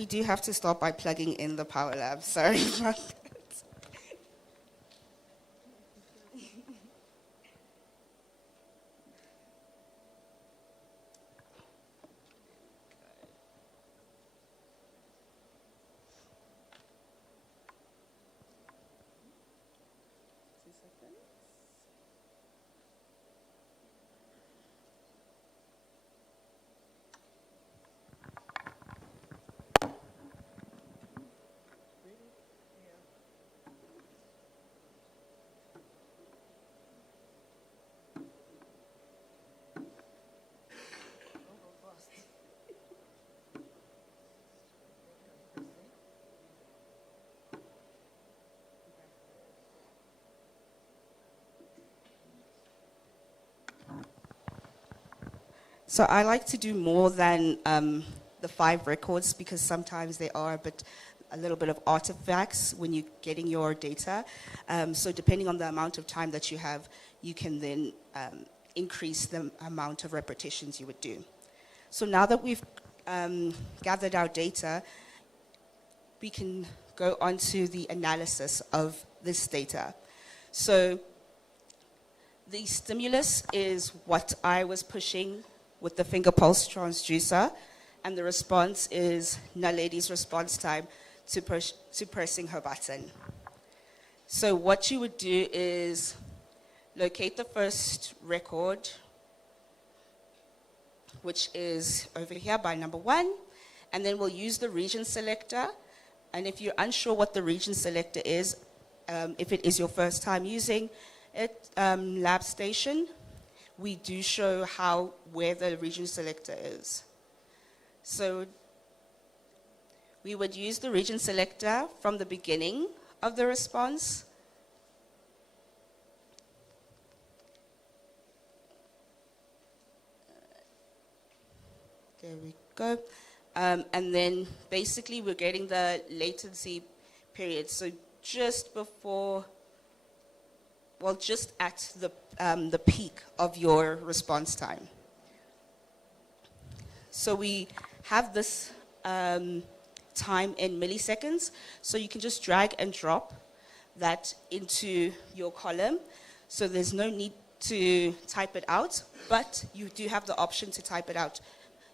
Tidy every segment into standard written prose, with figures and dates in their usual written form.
we do have to start by plugging in the power lab. Sorry about that. So I like to do more than the 5 records because sometimes they are a little bit of artifacts when you're getting your data. So depending on the amount of time that you have, you can then increase the amount of repetitions you would do. So now that we've gathered our data, we can go on to the analysis of this data. So the stimulus is what I was pushing with the finger pulse transducer, and the response is Naledi's response time to pressing her button. So what you would do is locate the first record, which is over here by number 1, and then we'll use the region selector. And if you're unsure what the region selector is, if it is your first time using it, LabStation, we do show where the region selector is. So we would use the region selector from the beginning of the response. There we go. And then basically we're getting the latency period. So just before, well, just at the peak of your response time. So we have this time in milliseconds, so you can just drag and drop that into your column. So there's no need to type it out, but you do have the option to type it out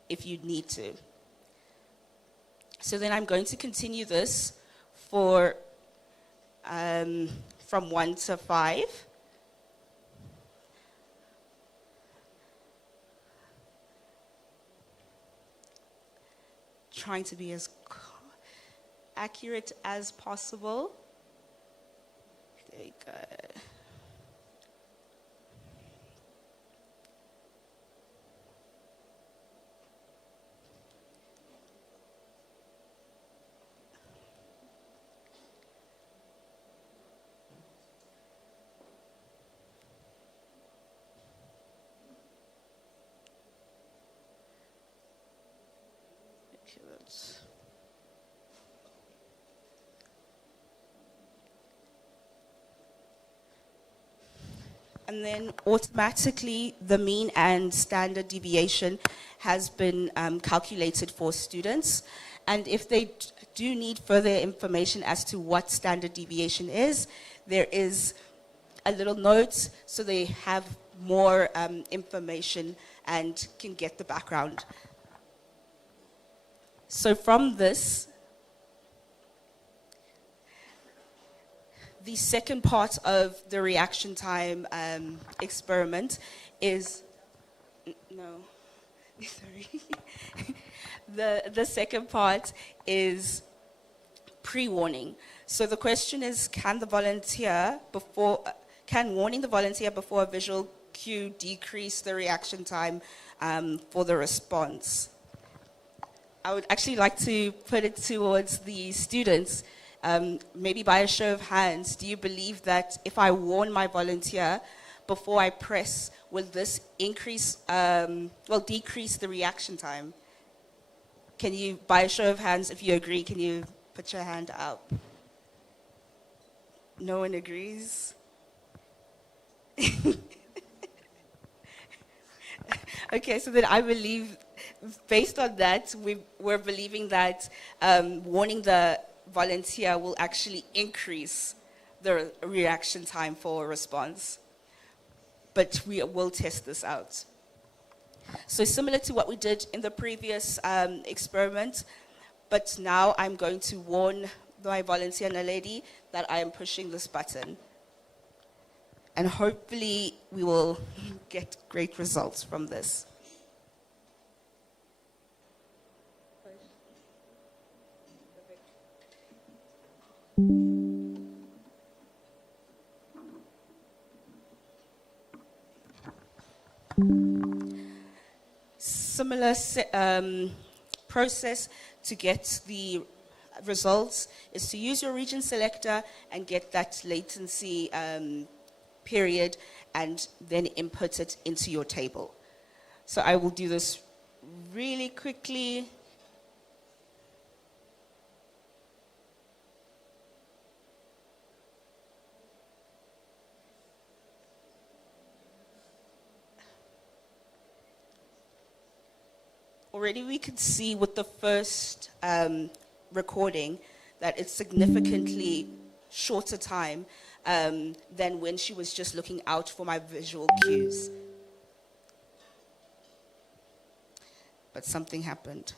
if you need to. So then I'm going to continue this for from 1 to 5. Trying to be as accurate as possible. There you go. And then automatically the mean and standard deviation has been calculated for students. And if they do need further information as to what standard deviation is, there is a little note so they have more information and can get the background. So from this, the second part of the reaction time experiment is, no, sorry. The second part is pre-warning. So the question is, can warning the volunteer before a visual cue decrease the reaction time for the response? I would actually like to put it towards the students. Maybe by a show of hands, do you believe that if I warn my volunteer before I press, will this decrease the reaction time? Can you, by a show of hands, if you agree, can you put your hand up? No one agrees? Okay, so then I believe based on that, we're believing that warning the volunteer will actually increase the reaction time for a response. But we will test this out. So similar to what we did in the previous experiment, but now I'm going to warn my volunteer Naledi that I am pushing this button. And hopefully we will get great results from this. Similar process to get the results is to use your region selector and get that latency period and then input it into your table. So I will do this really quickly. Already we could see with the first recording that it's significantly shorter time than when she was just looking out for my visual cues. But something happened.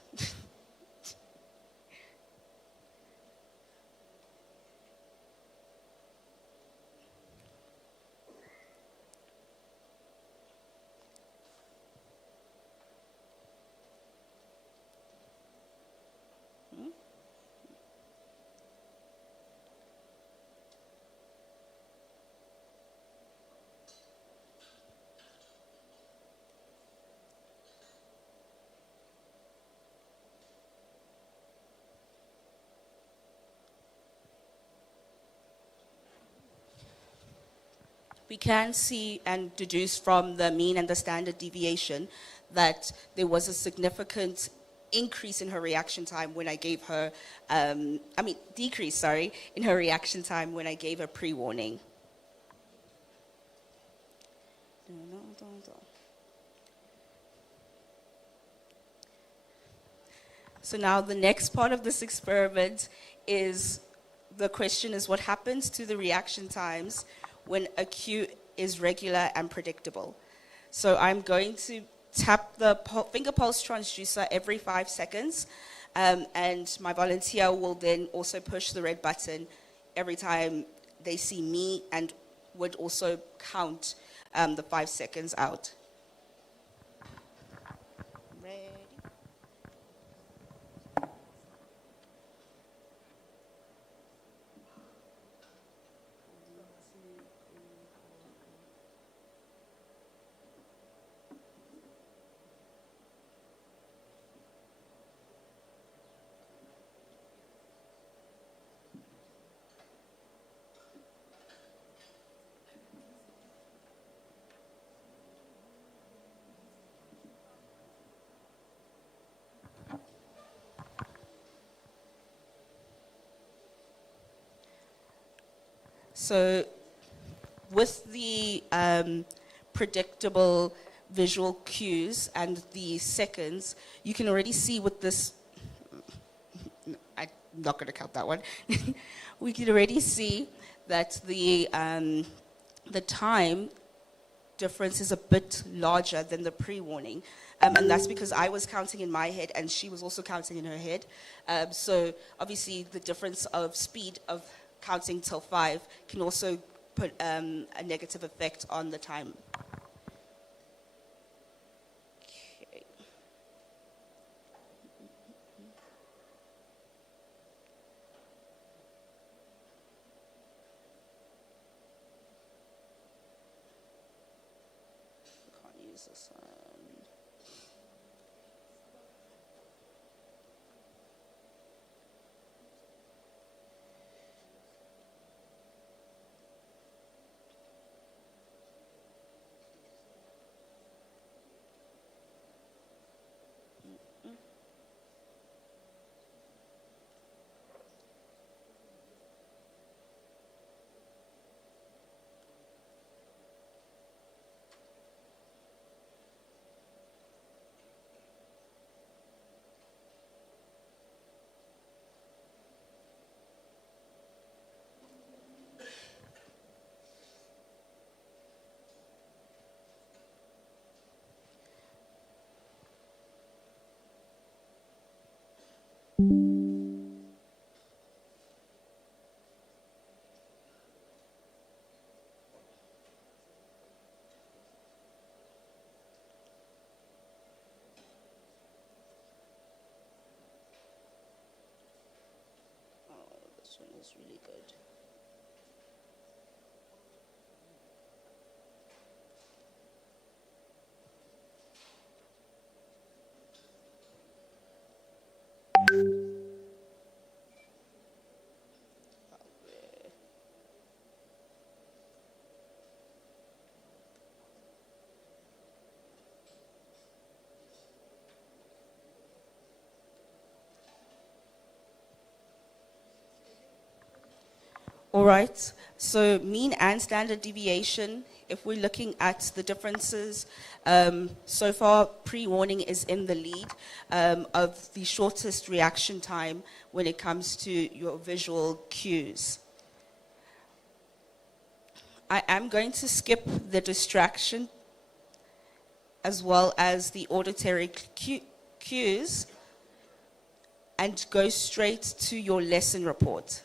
We can see and deduce from the mean and the standard deviation that there was a significant increase in her reaction time when I gave her, decrease, sorry, in her reaction time when I gave her pre-warning. So now the next part of this experiment is, the question is what happens to the reaction times when a cue is regular and predictable. So I'm going to tap the finger pulse transducer every 5 seconds, and my volunteer will then also push the red button every time they see me and would also count the 5 seconds out. So with the predictable visual cues and the seconds, you can already see with this, I'm not going to count that one, we can already see that the time difference is a bit larger than the pre-warning. And that's because I was counting in my head and she was also counting in her head. So obviously the difference of speed of counting till 5 can also put a negative effect on the time. Okay. Can't use this one. was really good. All right, so mean and standard deviation, if we're looking at the differences, so far pre-warning is in the lead of the shortest reaction time when it comes to your visual cues. I am going to skip the distraction as well as the auditory cues and go straight to your lesson report.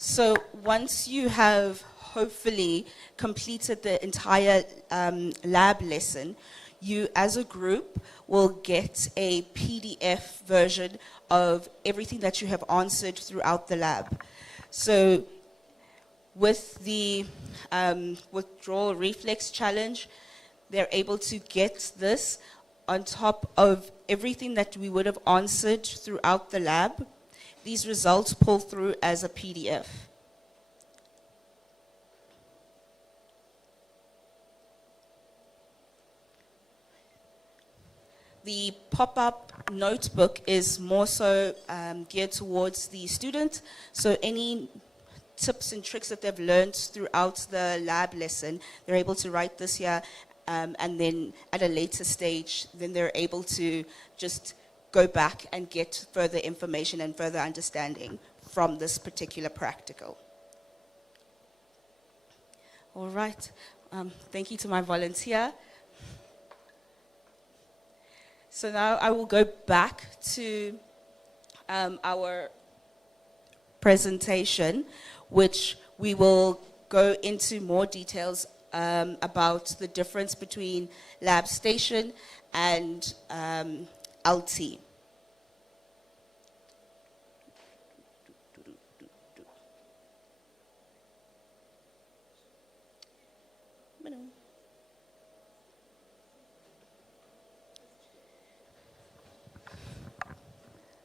So once you have hopefully completed the entire lab lesson, you as a group will get a PDF version of everything that you have answered throughout the lab. So with the withdrawal reflex challenge, they're able to get this on top of everything that we would have answered throughout the lab. These results pull through as a PDF. The pop-up notebook is more so geared towards the student, so any tips and tricks that they've learned throughout the lab lesson, they're able to write this here, and then at a later stage, then they're able to just go back and get further information and further understanding from this particular practical. All right, thank you to my volunteer. So now I will go back to our presentation, which we will go into more details about the difference between LabStation and LT.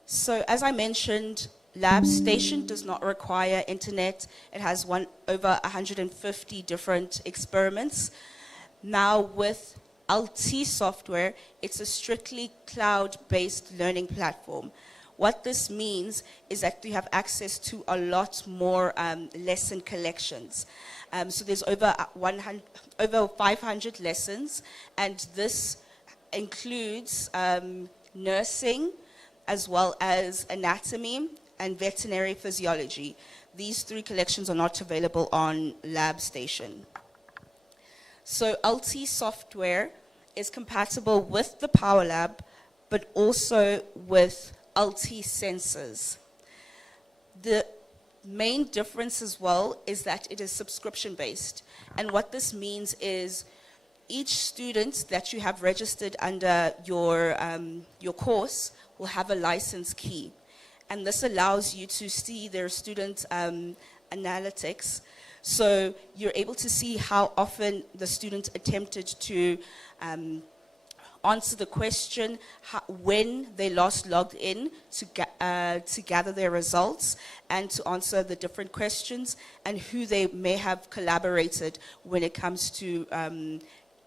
So as I mentioned, LabStation does not require internet. It has over 150 different experiments. Now with LT software, it's a strictly cloud-based learning platform. What this means is that you have access to a lot more lesson collections. So there's over 500 lessons, and this includes nursing, as well as anatomy and veterinary physiology. These three collections are not available on LabStation. So LT software is compatible with the Power Lab, but also with LT sensors. The main difference as well is that it is subscription-based. And what this means is each student that you have registered under your course will have a license key. And this allows you to see their student analytics. So you're able to see how often the student attempted to answer the question, when they last logged in to gather their results and to answer the different questions, and who they may have collaborated when it comes to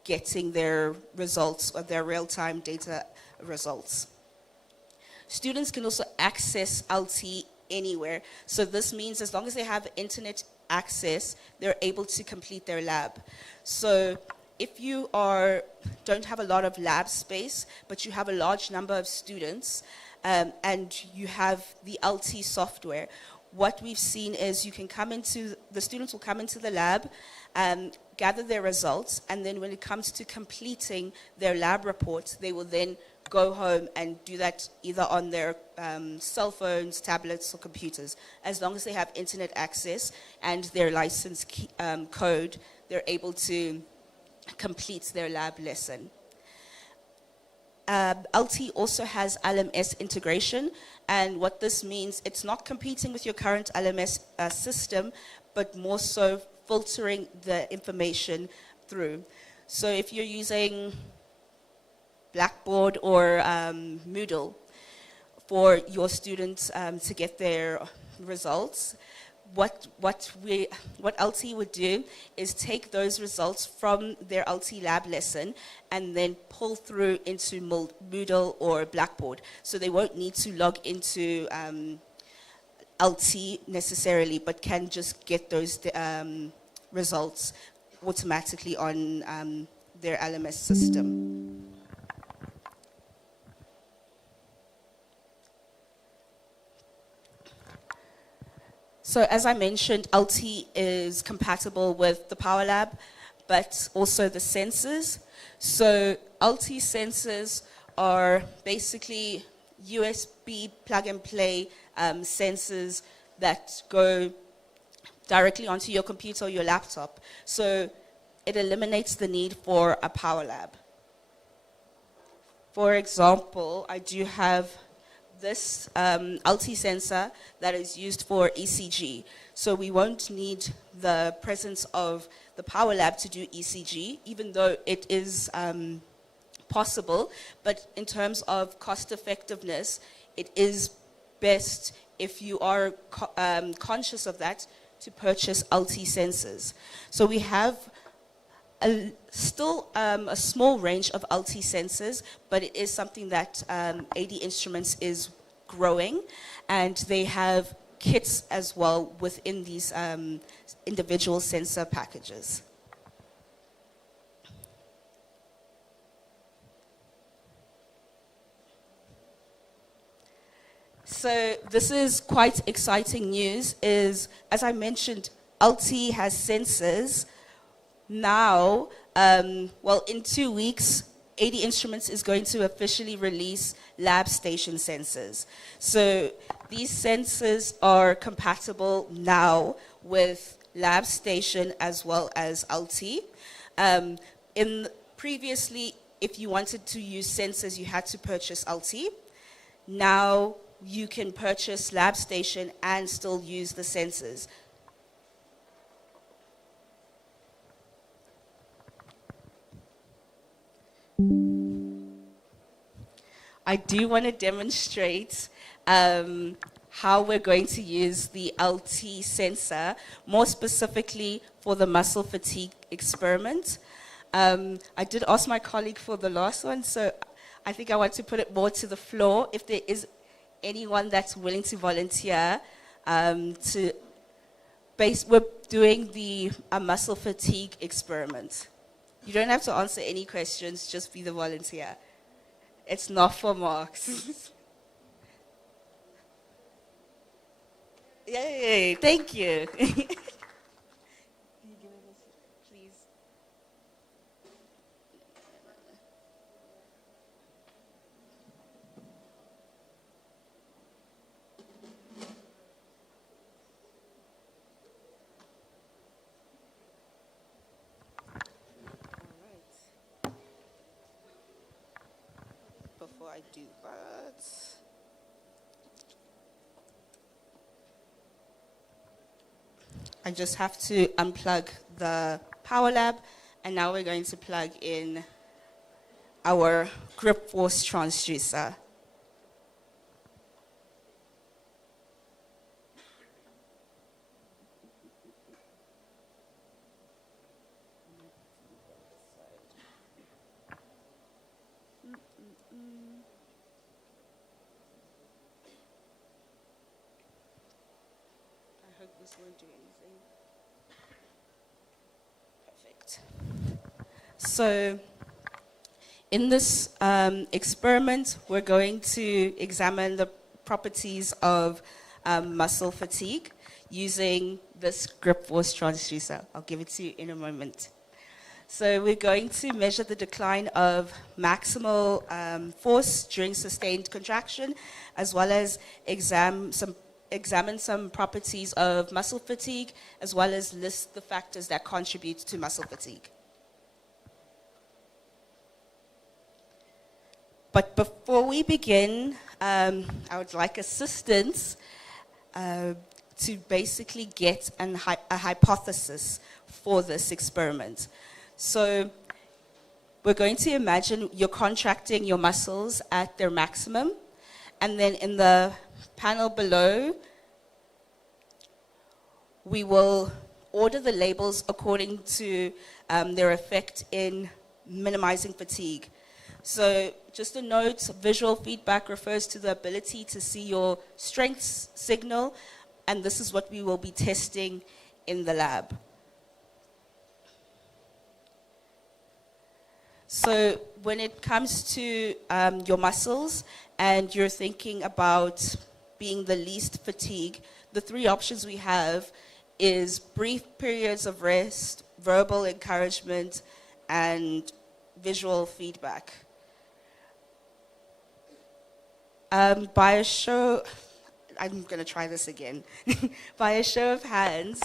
getting their results or their real-time data results. Students can also access LT anywhere. So this means as long as they have internet access, they're able to complete their lab. So if you don't have a lot of lab space, but you have a large number of students, and you have the LT software, what we've seen is the students will come into the lab, gather their results, and then when it comes to completing their lab reports, they will then go home and do that either on their cell phones, tablets, or computers. As long as they have internet access and their license code, they're able to complete their lab lesson. LT also has LMS integration, and what this means, it's not competing with your current LMS system, but more so filtering the information through. So if you're using Blackboard or Moodle for your students to get their results, what LT would do is take those results from their LT lab lesson and then pull through into Moodle or Blackboard. So they won't need to log into LT necessarily, but can just get those results automatically on their LMS system. So as I mentioned, LT is compatible with the Power Lab, but also the sensors. So LT sensors are basically USB plug-and-play sensors that go directly onto your computer or your laptop. So it eliminates the need for a Power Lab. For example, I do have this LT sensor that is used for ECG. So we won't need the presence of the Power Lab to do ECG, even though it is possible. But in terms of cost effectiveness, it is best, if you are conscious of that, to purchase LT sensors. So we have still a small range of LT sensors, but it is something that AD Instruments is growing, and they have kits as well within these individual sensor packages. So this is quite exciting news, as I mentioned, LT has sensors. Now, well, in 2 weeks, AD Instruments is going to officially release LabStation sensors. So these sensors are compatible now with LabStation as well as LT. Previously, if you wanted to use sensors, you had to purchase LT. Now you can purchase LabStation and still use the sensors. I do want to demonstrate how we're going to use the LT sensor, more specifically for the muscle fatigue experiment. I did ask my colleague for the last one, so I think I want to put it more to the floor. If there is anyone that's willing to volunteer, we're doing the muscle fatigue experiment. You don't have to answer any questions, just be the volunteer. It's not for marks. Yay, thank you. Can you give me this, please? Before I do that, I just have to unplug the Power Lab, and now we're going to plug in our grip force transducer. I hope this won't do anything. Perfect. So in this experiment, we're going to examine the properties of muscle fatigue using this grip force transducer. I'll give it to you in a moment. So we're going to measure the decline of maximal force during sustained contraction, as well as examine some properties of muscle fatigue, as well as list the factors that contribute to muscle fatigue. But before we begin, I would like assistance to basically get a hypothesis for this experiment. So we're going to imagine you're contracting your muscles at their maximum, and then in the panel below, we will order the labels according to their effect in minimizing fatigue. So just a note, visual feedback refers to the ability to see your strength signal, and this is what we will be testing in the lab. So when it comes to your muscles and you're thinking about being the least fatigued, the three options we have is brief periods of rest, verbal encouragement, and visual feedback. By a show, I'm going to try this again. By a show of hands,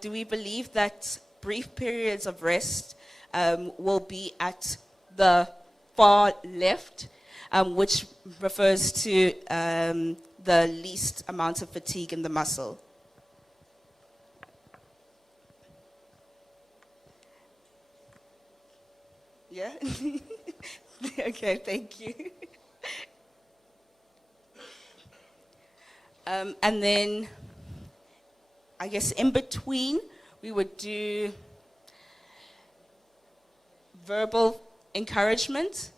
do we believe that brief periods of rest will be at the far left, which refers to the least amount of fatigue in the muscle? Yeah? Okay, thank you. And then, I guess in between, we would do verbal encouragement,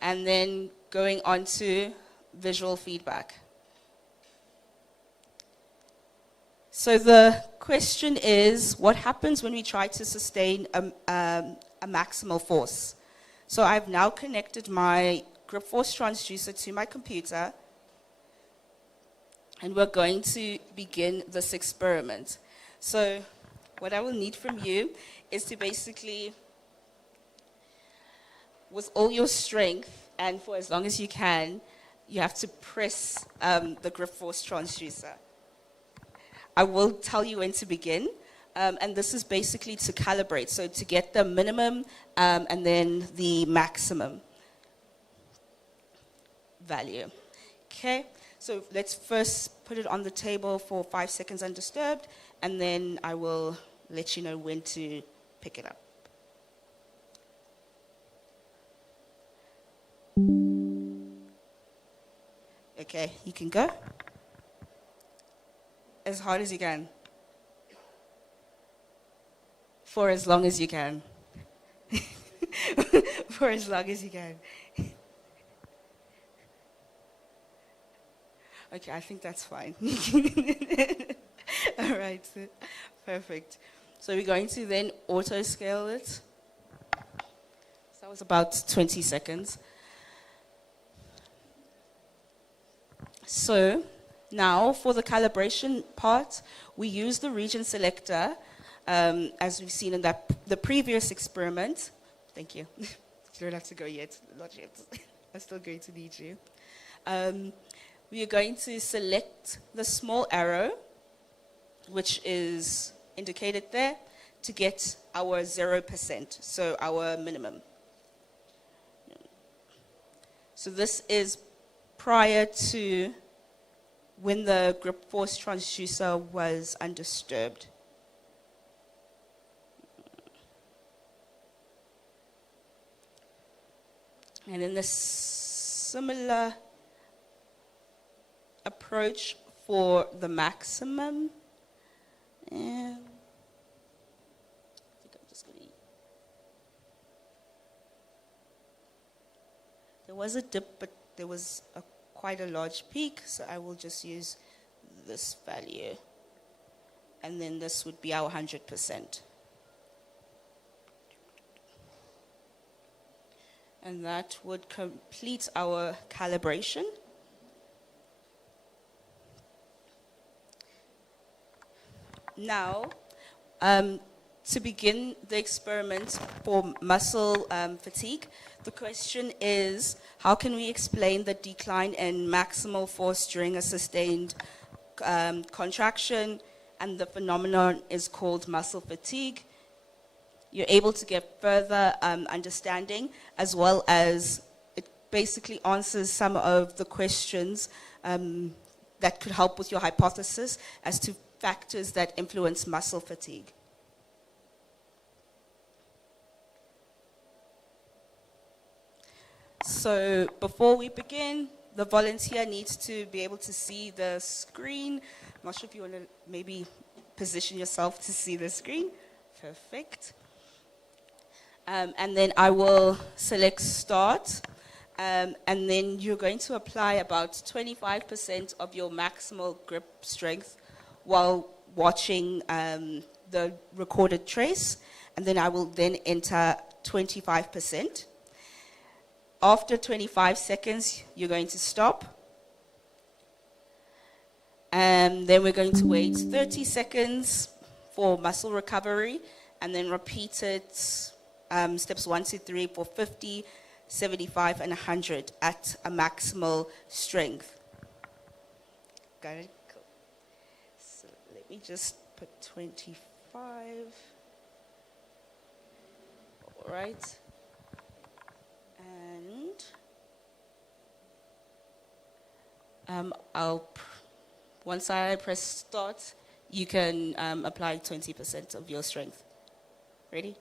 and then going on to visual feedback. So the question is, what happens when we try to sustain a maximal force? So I've now connected my grip force transducer to my computer, and we're going to begin this experiment. So what I will need from you is to basically, with all your strength, and for as long as you can, you have to press the grip force transducer. I will tell you when to begin, and this is basically to calibrate, so to get the minimum and then the maximum value. Okay, so let's first put it on the table for 5 seconds undisturbed, and then I will let you know when to pick it up. Okay, you can go. As hard as you can. For as long as you can. For as long as you can. Okay, I think that's fine. All right, perfect. So we're going to then auto scale it. So that was about 20 seconds. So now for the calibration part, we use the region selector, as we've seen in the previous experiment. Thank you. You don't have to go yet, not yet. I'm still going to need you. We are going to select the small arrow, which is indicated there, to get our 0%, so our minimum. So this is prior to when the grip force transducer was undisturbed. And in a similar approach for the maximum, I think I'm just going to... There was a dip, but there was quite a large peak, so I will just use this value. And then this would be our 100%. And that would complete our calibration. Now, to begin the experiment for muscle fatigue, the question is, how can we explain the decline in maximal force during a sustained contraction? And the phenomenon is called muscle fatigue. You're able to get further understanding, as well as it basically answers some of the questions that could help with your hypothesis as to factors that influence muscle fatigue. So before we begin, the volunteer needs to be able to see the screen. I'm not sure if you want to maybe position yourself to see the screen. Perfect. And then I will select start. And then you're going to apply about 25% of your maximal grip strength while watching the recorded trace. And then I will then enter 25%. After 25 seconds, you're going to stop. And then we're going to wait 30 seconds for muscle recovery, and then repeat it, steps 1 to 3 for 50, 75, and 100 at a maximal strength. Got it? Cool. So let me just put 25. All right. And once I press start, you can apply 20% of your strength. Ready?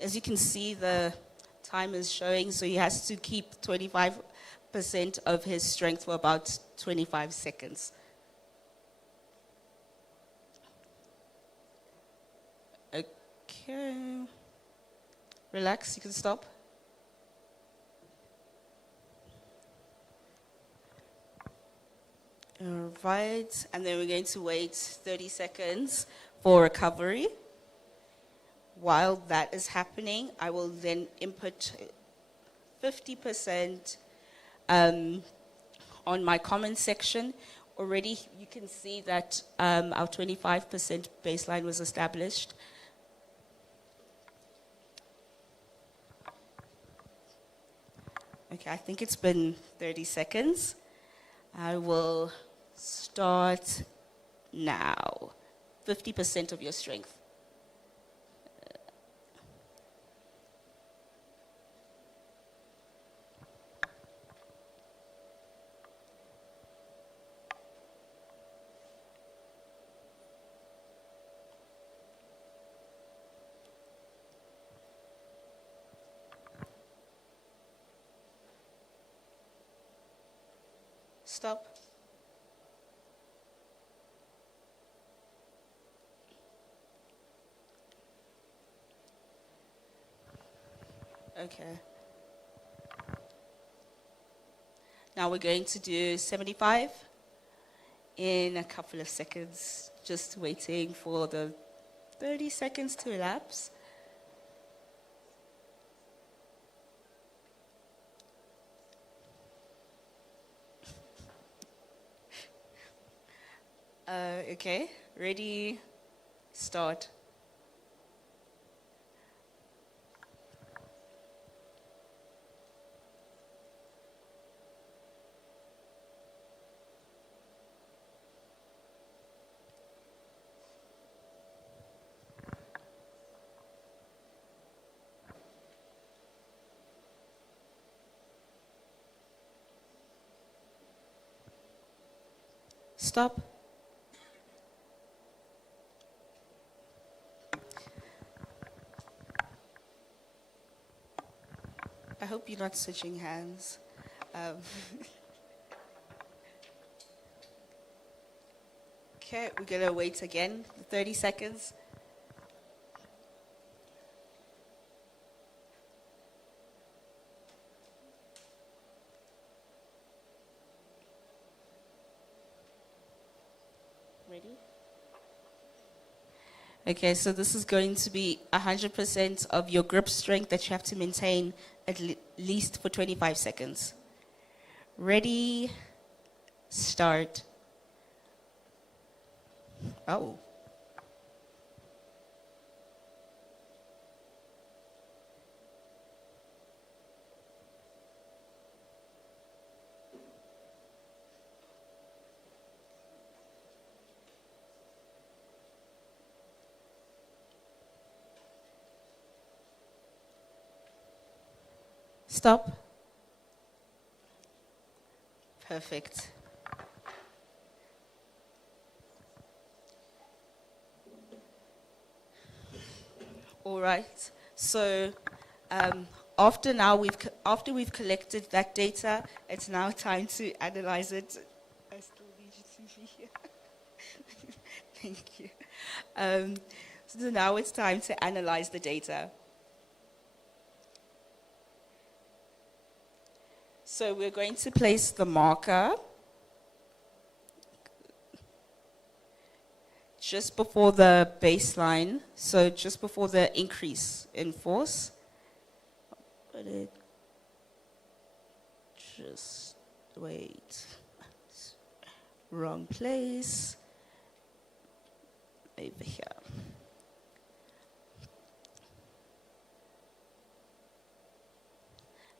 As you can see, the time is showing, so he has to keep 25% of his strength for about 25 seconds. Okay. Relax, you can stop. All right, and then we're going to wait 30 seconds for recovery. While that is happening, I will then input 50% on my comment section. Already you can see that our 25% baseline was established. Okay, I think it's been 30 seconds. I will start now. 50% of your strength. Stop. Okay. Now we're going to do 75 in a couple of seconds, just waiting for the 30 seconds to elapse. Okay, ready, start. Stop. I hope you're not switching hands. Okay, we're going to wait again, 30 seconds. Ready? Okay, so this is going to be 100% of your grip strength that you have to maintain at least for 25 seconds. Ready, start. Oh. Stop. Perfect. All right. So after we've collected that data, it's now time to analyze it. I still need you to be here. Thank you. So now it's time to analyze the data. So we're going to place the marker just before the baseline, so just before the increase in force. But it just wait. Wrong place. Over here.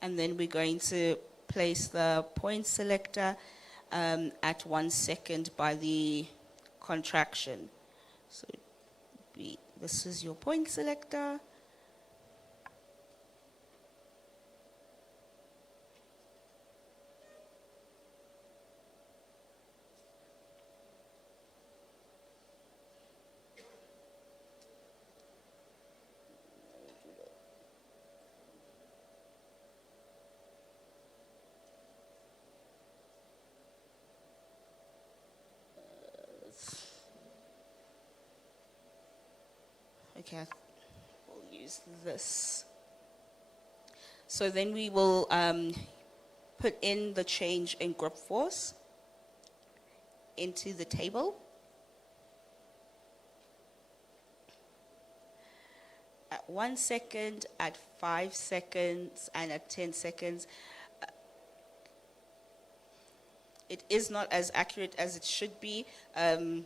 And then we're going to place the point selector at 1 second by the contraction. So this is your point selector. Okay, we'll use this. So then we will put in the change in grip force into the table. At 1 second, at 5 seconds, and at 10 seconds. It is not as accurate as it should be. I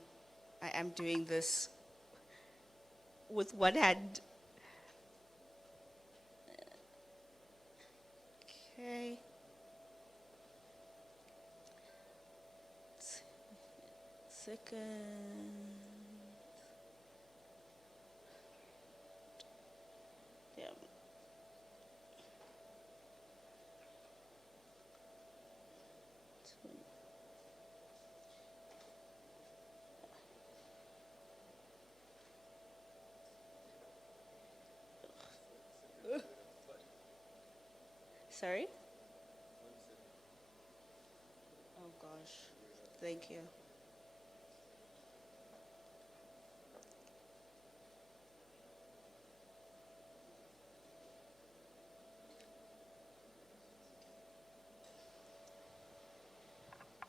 am doing this with one hand. Okay. Second. Yeah. Sorry? Oh gosh, thank you.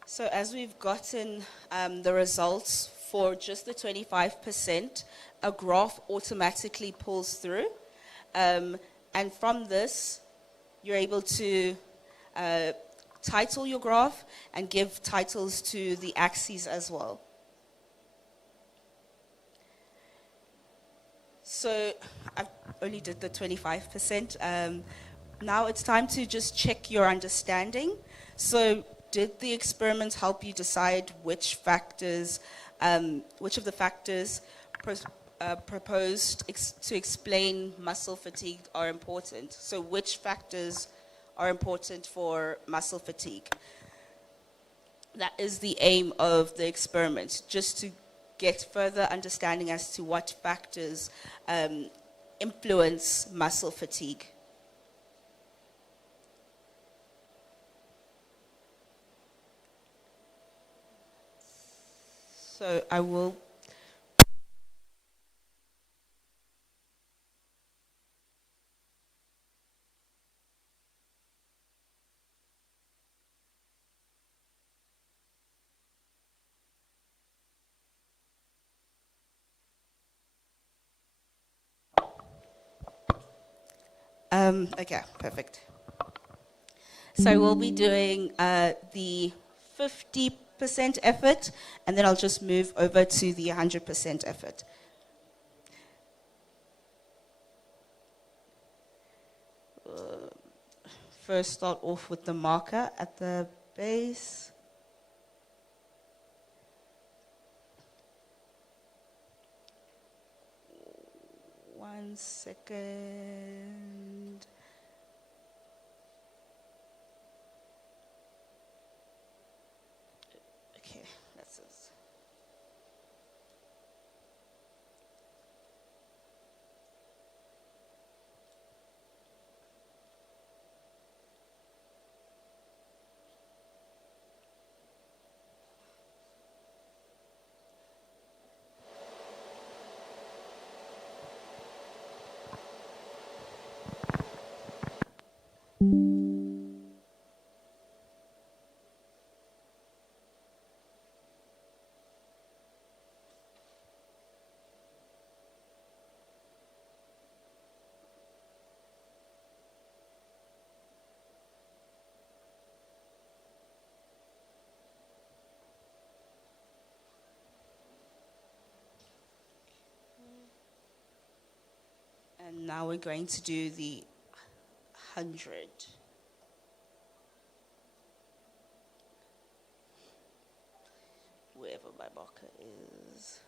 So as we've gotten the results for just the 25%, a graph automatically pulls through. And from this, you're able to title your graph and give titles to the axes as well. So I only did the 25%. Now it's time to just check your understanding. So did the experiment help you decide which factors, which of the factors proposed to explain muscle fatigue are important? So which factors are important for muscle fatigue? That is the aim of the experiment, just to get further understanding as to what factors influence muscle fatigue. So I will okay, perfect. So we'll be doing the 50% effort, and then I'll just move over to the 100% effort. First start off with the marker at the base. One second. And now we're going to do the 100. Wherever my marker is.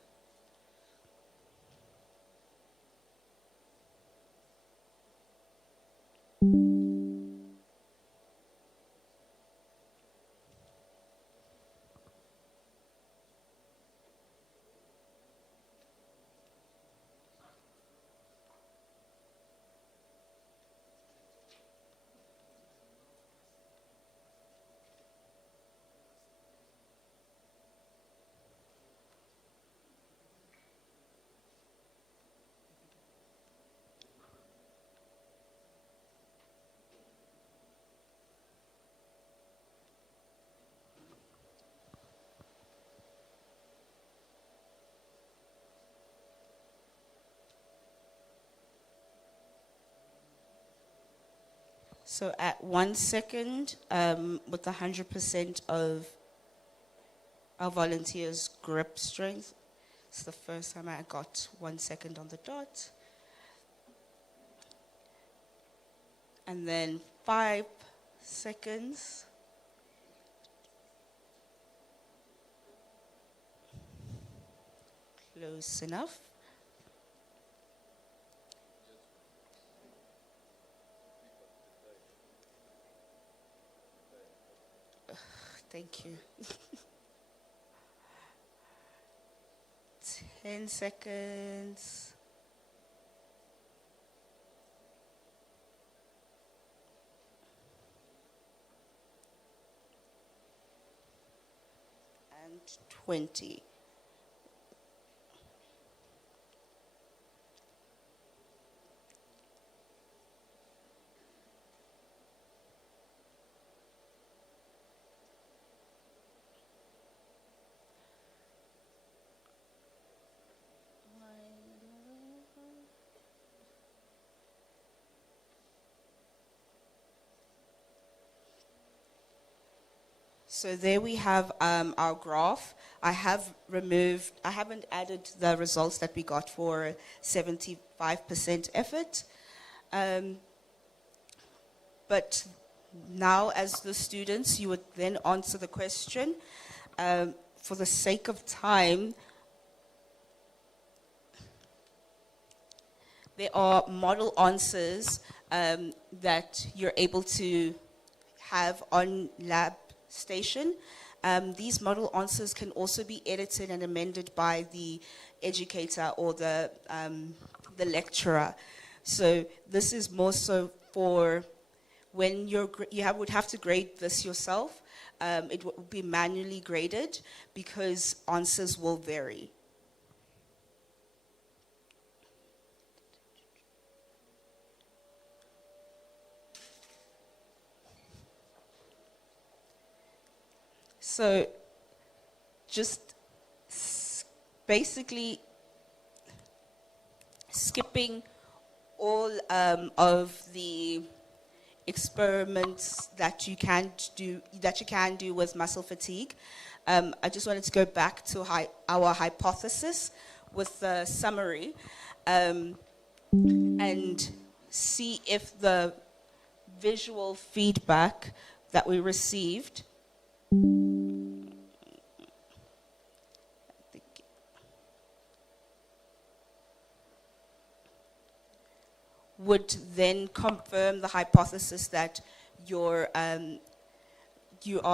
So at 1 second, with 100% of our volunteers' grip strength, it's the first time I got 1 second on the dot. And then 5 seconds. Close enough. Thank you. 10 seconds. And 20. So there we have our graph. I haven't added the results that we got for 75% effort. But now as the students, you would then answer the question. For the sake of time, there are model answers that you're able to have on LabStation. These model answers can also be edited and amended by the educator or the lecturer. So this is more so for when would have to grade this yourself. It would be manually graded because answers will vary. So just basically skipping all of the experiments that you can do with muscle fatigue. I just wanted to go back to our hypothesis with the summary and see if the visual feedback that we received would then confirm the hypothesis that you are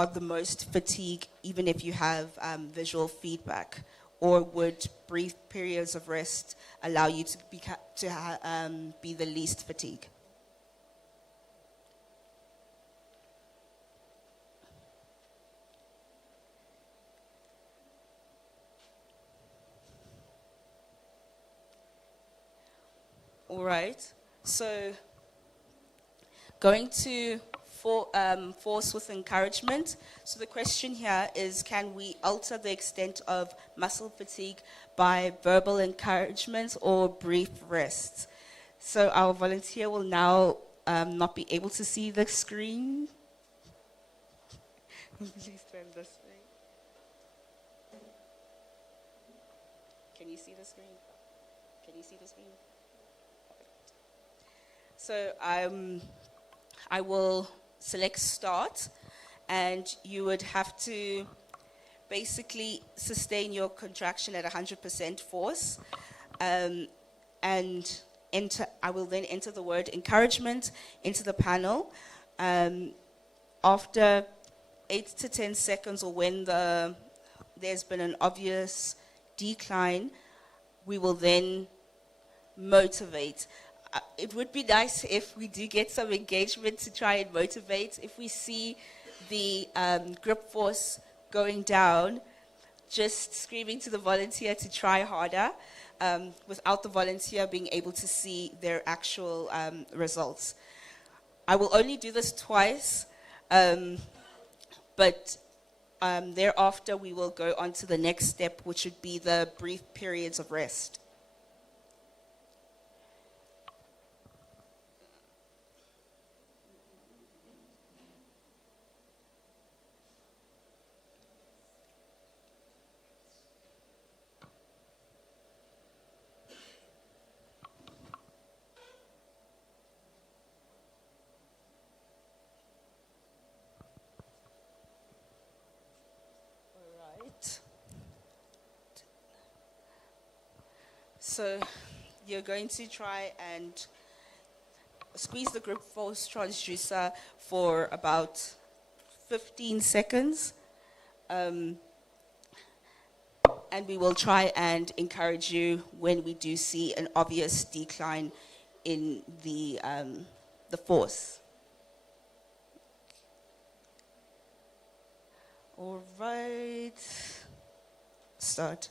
the most fatigued even if you have visual feedback, or would brief periods of rest allow you to be the least fatigued? All right. So Going to force with encouragement. So the question here is, can we alter the extent of muscle fatigue by verbal encouragement or brief rests? So our volunteer will now not be able to see the screen. Please turn this way. Can you see the screen? Can you see the screen? So I will select start, and you would have to basically sustain your contraction at 100% force, and I will then enter the word encouragement into the panel. After 8 to 10 seconds, or when there's been an obvious decline, we will then motivate. It would be nice if we do get some engagement to try and motivate. If we see the grip force going down, just screaming to the volunteer to try harder, without the volunteer being able to see their actual results. I will only do this twice, but thereafter we will go on to the next step, which would be the brief periods of rest. So you're going to try and squeeze the grip force transducer for about 15 seconds. And we will try and encourage you when we do see an obvious decline in the force. All right. Start.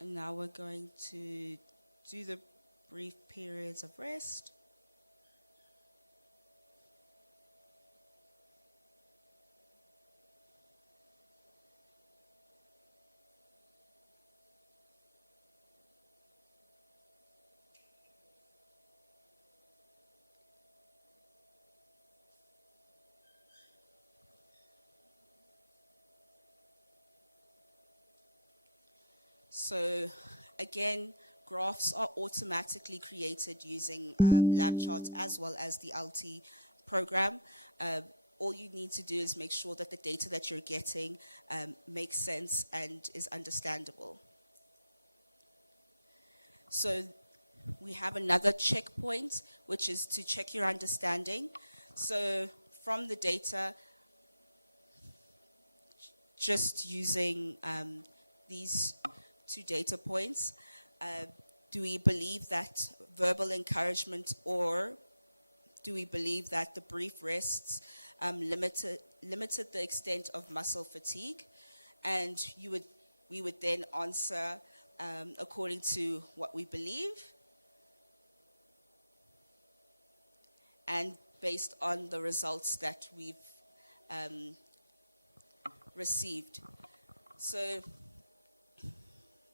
And now we're going to do the brief periods of rest. So again, graphs are automatically created using LabChart as well as the LT program. All you need to do is make sure that the data that you're getting makes sense and is understandable. So we have another checkpoint, which is to check your understanding. So from the data, just using these 2 data points, do we believe that verbal encouragement, or do we believe that the brief rests limited the extent of muscle fatigue? And we would then answer according to what we believe and based on the results that we've received. So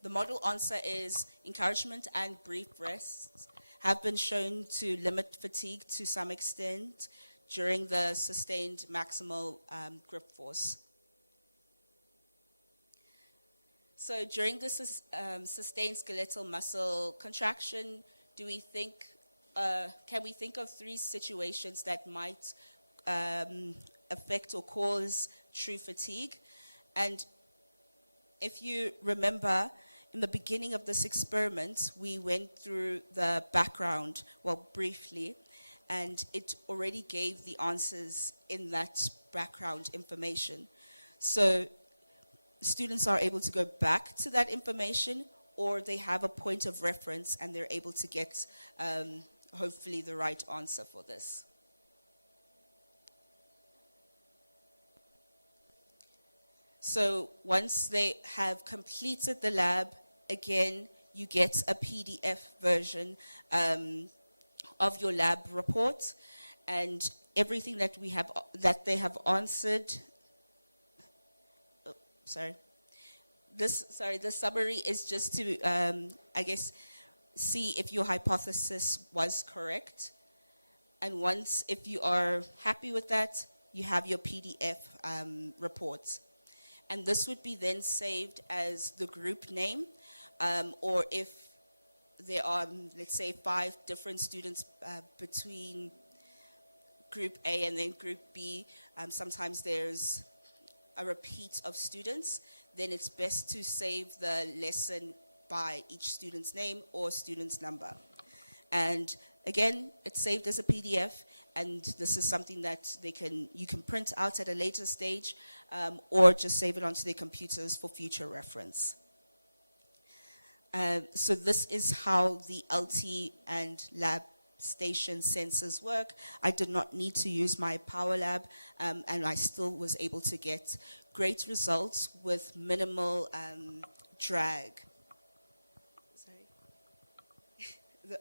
the model answer is encouragement and brief rests have been shown to limit fatigue to some extent during the sustained maximal grip force. So during the sustained skeletal muscle contraction, can we think of 3 situations that might affect or cause true fatigue? And if you remember, in the beginning of this experiment, we went through the background, well, briefly, and it already gave the answers in that background information. So students are able to go back to that information, or they have a point of reference and they're able to get hopefully the right answer for this. So once they have completed the lab, again, you get a PDF version of your lab report, and everything that they have answered. The summary is just to, I guess, see if your hypothesis was correct. And once, if you are happy with that, you have your PDF report. And this would be then saved as the group name, or if there are, let's say, 5 different students between group A and then group B, sometimes there's a repeat of students, then it's best to save the lesson by each student's name or student's number. And again, it's saved as a PDF, and this is something that you can print out at a later stage, or just save it onto their computers for future reference. So this is how the LT and LabStation sensors work. I did not need to use my Power Lab, and I still was able to get great results with minimal drag. Sorry.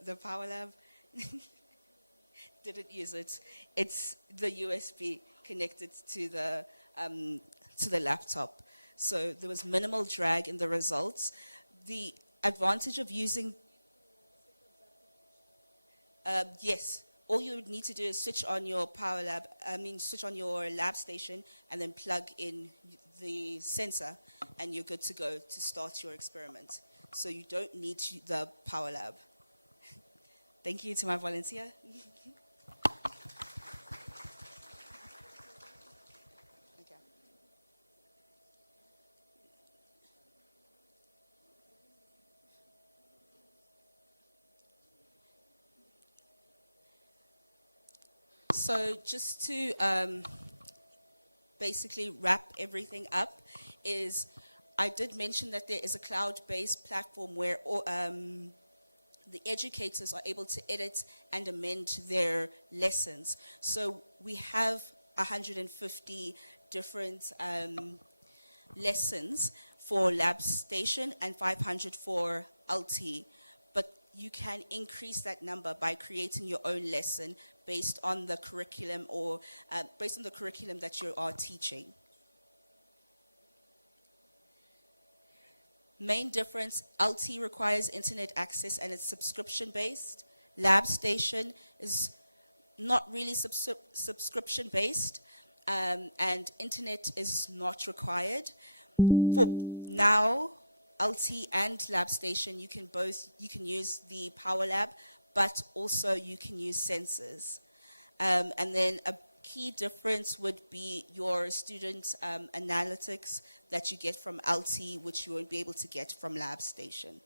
The Power Lab, didn't use it. It's the USB connected to the laptop. So there was minimal drag in the results. The advantage of using, yes, all you would need to do is switch on your switch on your LabStation and then plug in the sensor, and you're good to go to start your experiment. So you don't need the Power Lab. Thank you to my volunteer. So just to basically wrap everything up, I did mention that there is a cloud-based platform where the educators are able to edit and amend their lessons. So we have 150 different lessons for LabStation and 500 for LT. But you can increase that number by creating your own lesson based on the curriculum or based on the curriculum that you are teaching. Main difference, LT requires internet access and it's subscription-based. LabStation is not really subscription-based, and internet is not required. For now, LT and LabStation, you can use the Power Lab, but also you can use sensors. And then a key difference would be your student analytics that you get from LT, which you won't be able to get from LabStation.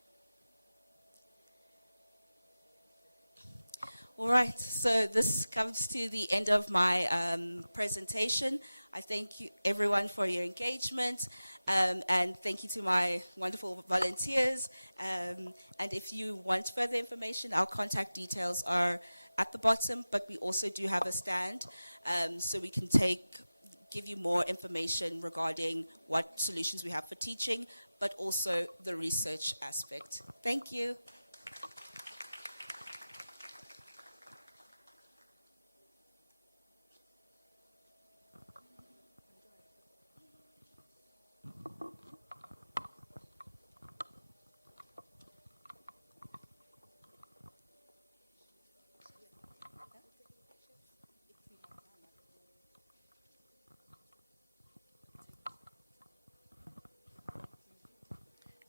All right, so this comes to the end of my presentation. I thank you everyone for your engagement, and thank you to my wonderful volunteers. And if you want further information, our contact details are at the bottom, but we also do have a stand, so we can give you more information regarding what solutions we have for teaching, but also the research aspect. Thank you.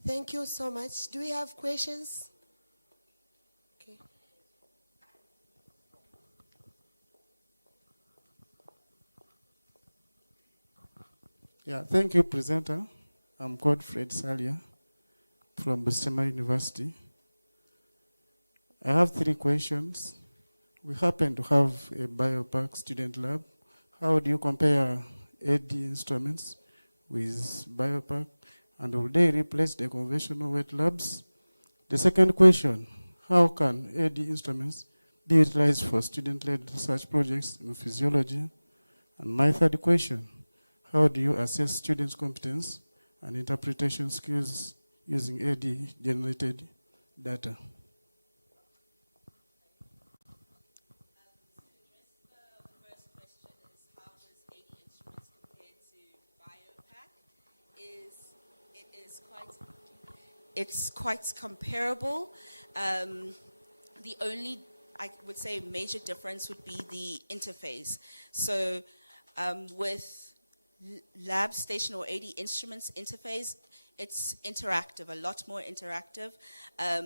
Thank you so much. Do we have questions? Okay. Yeah, thank you, presenter. I'm Godfred Salia from Bustema University. I have 3 questions. We happen to have a biopark student lab. How do you compare AD instruments with biopark? And will they replace the conventional wet labs? The second question, how can AD instruments be utilized for student-led research projects in physiology? And my third question, how do you assess students' competence and interpretation skills using AD-generated data? It's quite comparable. The only, I would say, major difference would be the interface. So with LabStation or AD Instruments interface, it's interactive, a lot more interactive.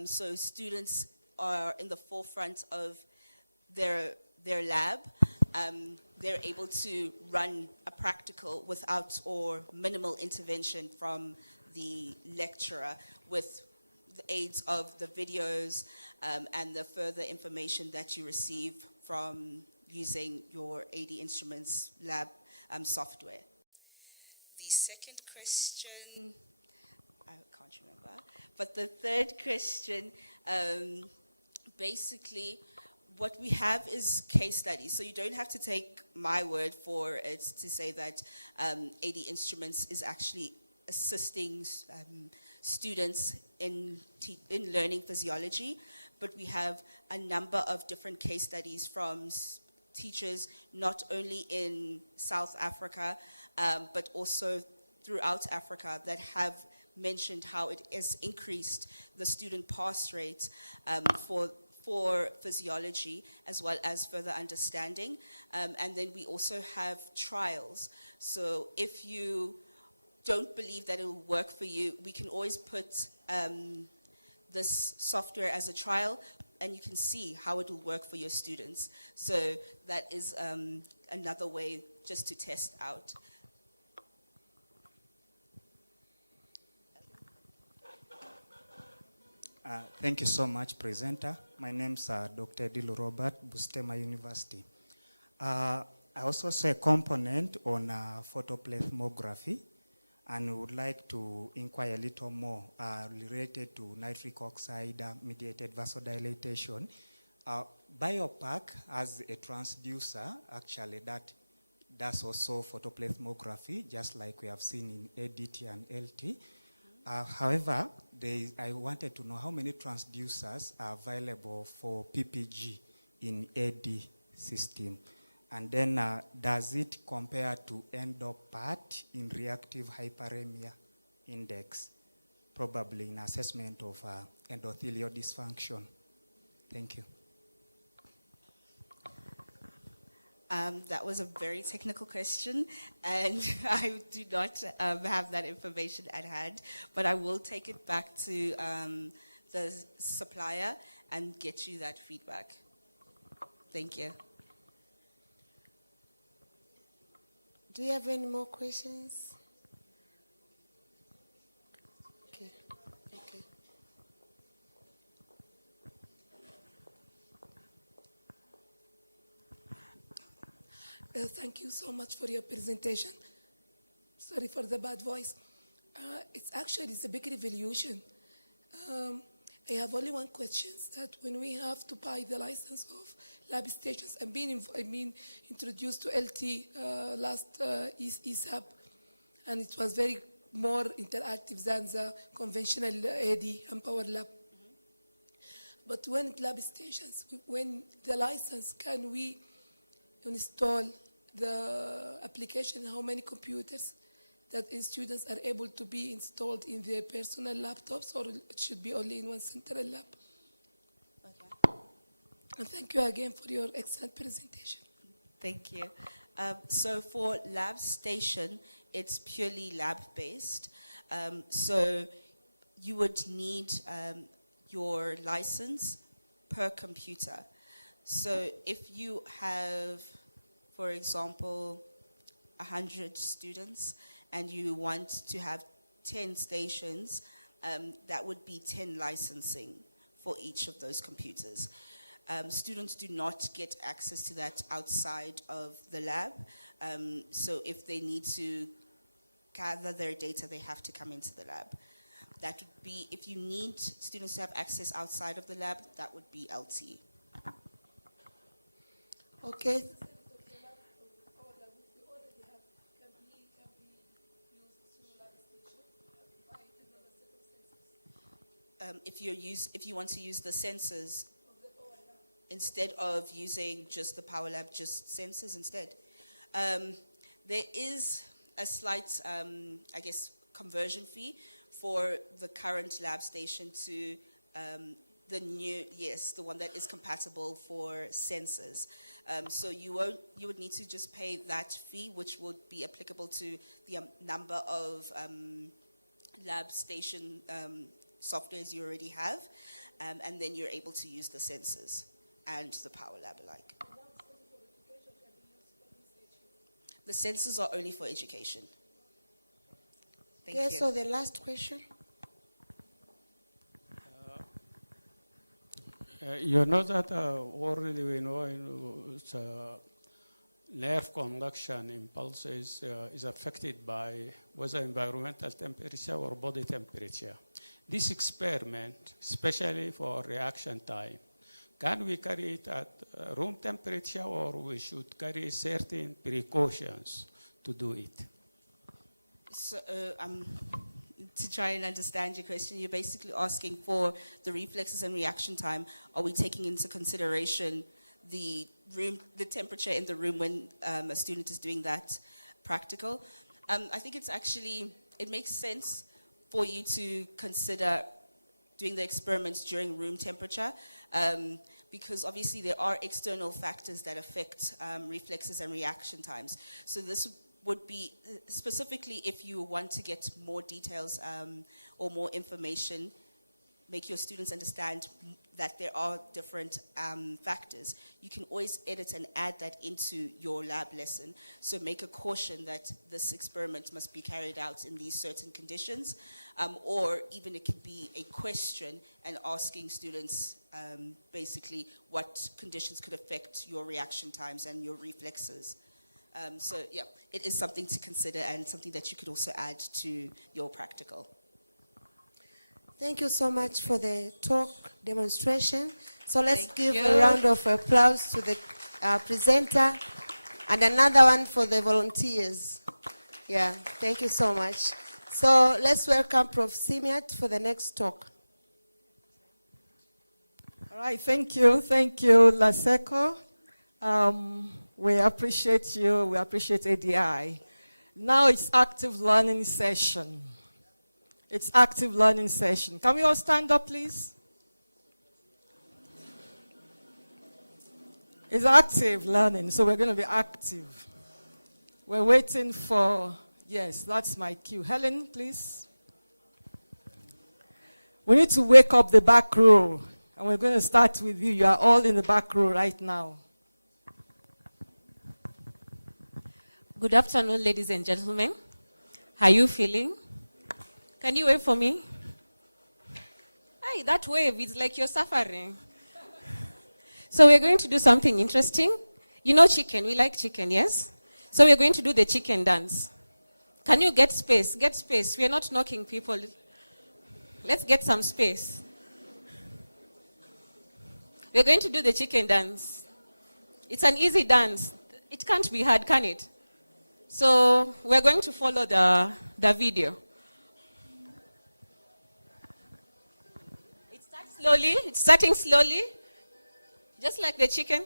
So students are in the forefront of their lab. They're able to run a practical without or minimal intervention from the lecturer, with the aids of the videos and the further information that you receive from using your AD Instruments lab software. The second question, I can't remember, but the third question, basically what we have is case studies. So you don't have to take my word for it to say that AD Instruments is actually assisting students in learning physiology, but we have a number of different case studies from teachers not only in South Africa, but also throughout Africa that have mentioned how it has increased the student pass rate for physiology, as well as further understanding. And then we also have trials. So if you don't believe that it will work for you, we can always put this software as a trial, and you can see how it will work for your students. So that is another way just to test out. Thank you so much, presenter. My name's Dr. Dilo Robert, Bustema University. I also saw a component on photoplethysmography, and would like to inquire a little more related to nitric oxide mediated vasodilation. Biopack has a transducer, actually, that does also photoplethysmography, just like we have seen in ADT and LT. However, I wanted to know how many transducers are available for PPG in AD system. And then does it compare to endopart in reactive hyperemia index, probably in assessment of endothelial dysfunction? Thank you. That was a very technical question, and I do not have that information at hand, but I will take it back to the supplier and get you that feedback. Thank you. Do you have any more questions? Okay. Okay. Thank you so much for your presentation. Sorry for the bad voice. It's a big revolution. I have only one question, that when we have to buy the license of LabStations, I'm being introduced to LT last ESAP, and it was very more interactive than the conventional AD and Power Lab. But when LabStations, when the license, can we install the application, how many computers that students are able to be installed in their personal laptops, or it should be only in one central lab? Okay. And thank you again for your excellent presentation. Thank you. So for LabStation, it's purely lab-based. So you would need your license per computer. So if you have, for example, 100 students and you want to have 10 stations, that would be 10 licensing for each of those computers. Students do not get access to that outside of the lab. So if they need to gather their data, they have to come into the lab. That would be, if you need students to have access outside of the lab, that would be LT. Okay. If you want to use the sensors instead of using just the Power Lab, just sensors instead. There is a slight, I guess, conversion fee for the current LabStation to the new, yes, the one that is compatible for sensors. So you would need to just pay that fee, which would be applicable to the number of LabStation softwares you already have, and then you're able to use the sensors and the Power Lab alike. The sensors are only for education. Thank you. So the last question. You know that already we know nerve conduction impulse is affected by whether environmental temperature or body temperature. This experiment, especially for reaction time, can we carry it at room temperature, or we should carry certain precautions to do it? So, to try and understand your question, you're basically asking for the reflexes and reaction time. Are we taking into consideration the temperature in the room when a student is doing that practical? I think it makes sense for you to consider doing the experiments during room temperature, because obviously there are external factors that affect reflexes and reaction times. So this would be specifically if you want to get more details or more information, make your students understand that there are different factors. You can always edit and add that into your lab lesson. So make a caution that this experiment must be carried out in these certain conditions, or even it could be a question and asking students basically what conditions could affect your reaction times and your reflexes. So yeah, it is something to consider and something that you could also add to your practical. Thank you so much for the talk demonstration. So let's give a round of applause to the presenter and another one for the volunteers. Yeah, thank you so much. So let's welcome Prof. Simiat for the next talk. All right, thank you, Laseco. We appreciate you, we appreciate ADI. Now it's active learning session. It's active learning session. Can we all stand up, please? It's active learning, so we're going to be active. We're waiting for, yes, that's my cue. Helen, please. We need to wake up the back row, and we're going to start with you. You are all in the back row right now. Good afternoon, ladies and gentlemen. How are you feeling? Can you wave for me? Hey, that wave is like you're suffering. So we're going to do something interesting. You know chicken, we like chicken, yes? So we're going to do the chicken dance. Can you get space? Get space. We're not knocking people. Let's get some space. We're going to do the chicken dance. It's an easy dance. It can't be hard, can it? So we're going to follow the video. It starts slowly. It's starting slowly, just like the chicken.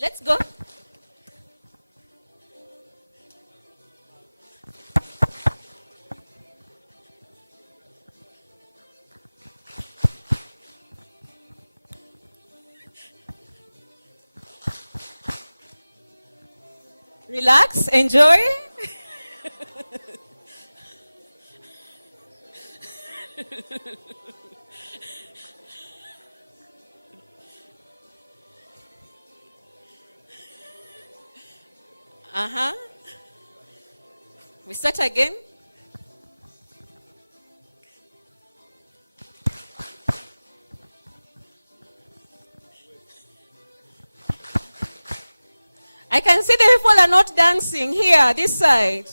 Let's go. Relax, enjoy. We start again. I can see the people are not dancing here, this side.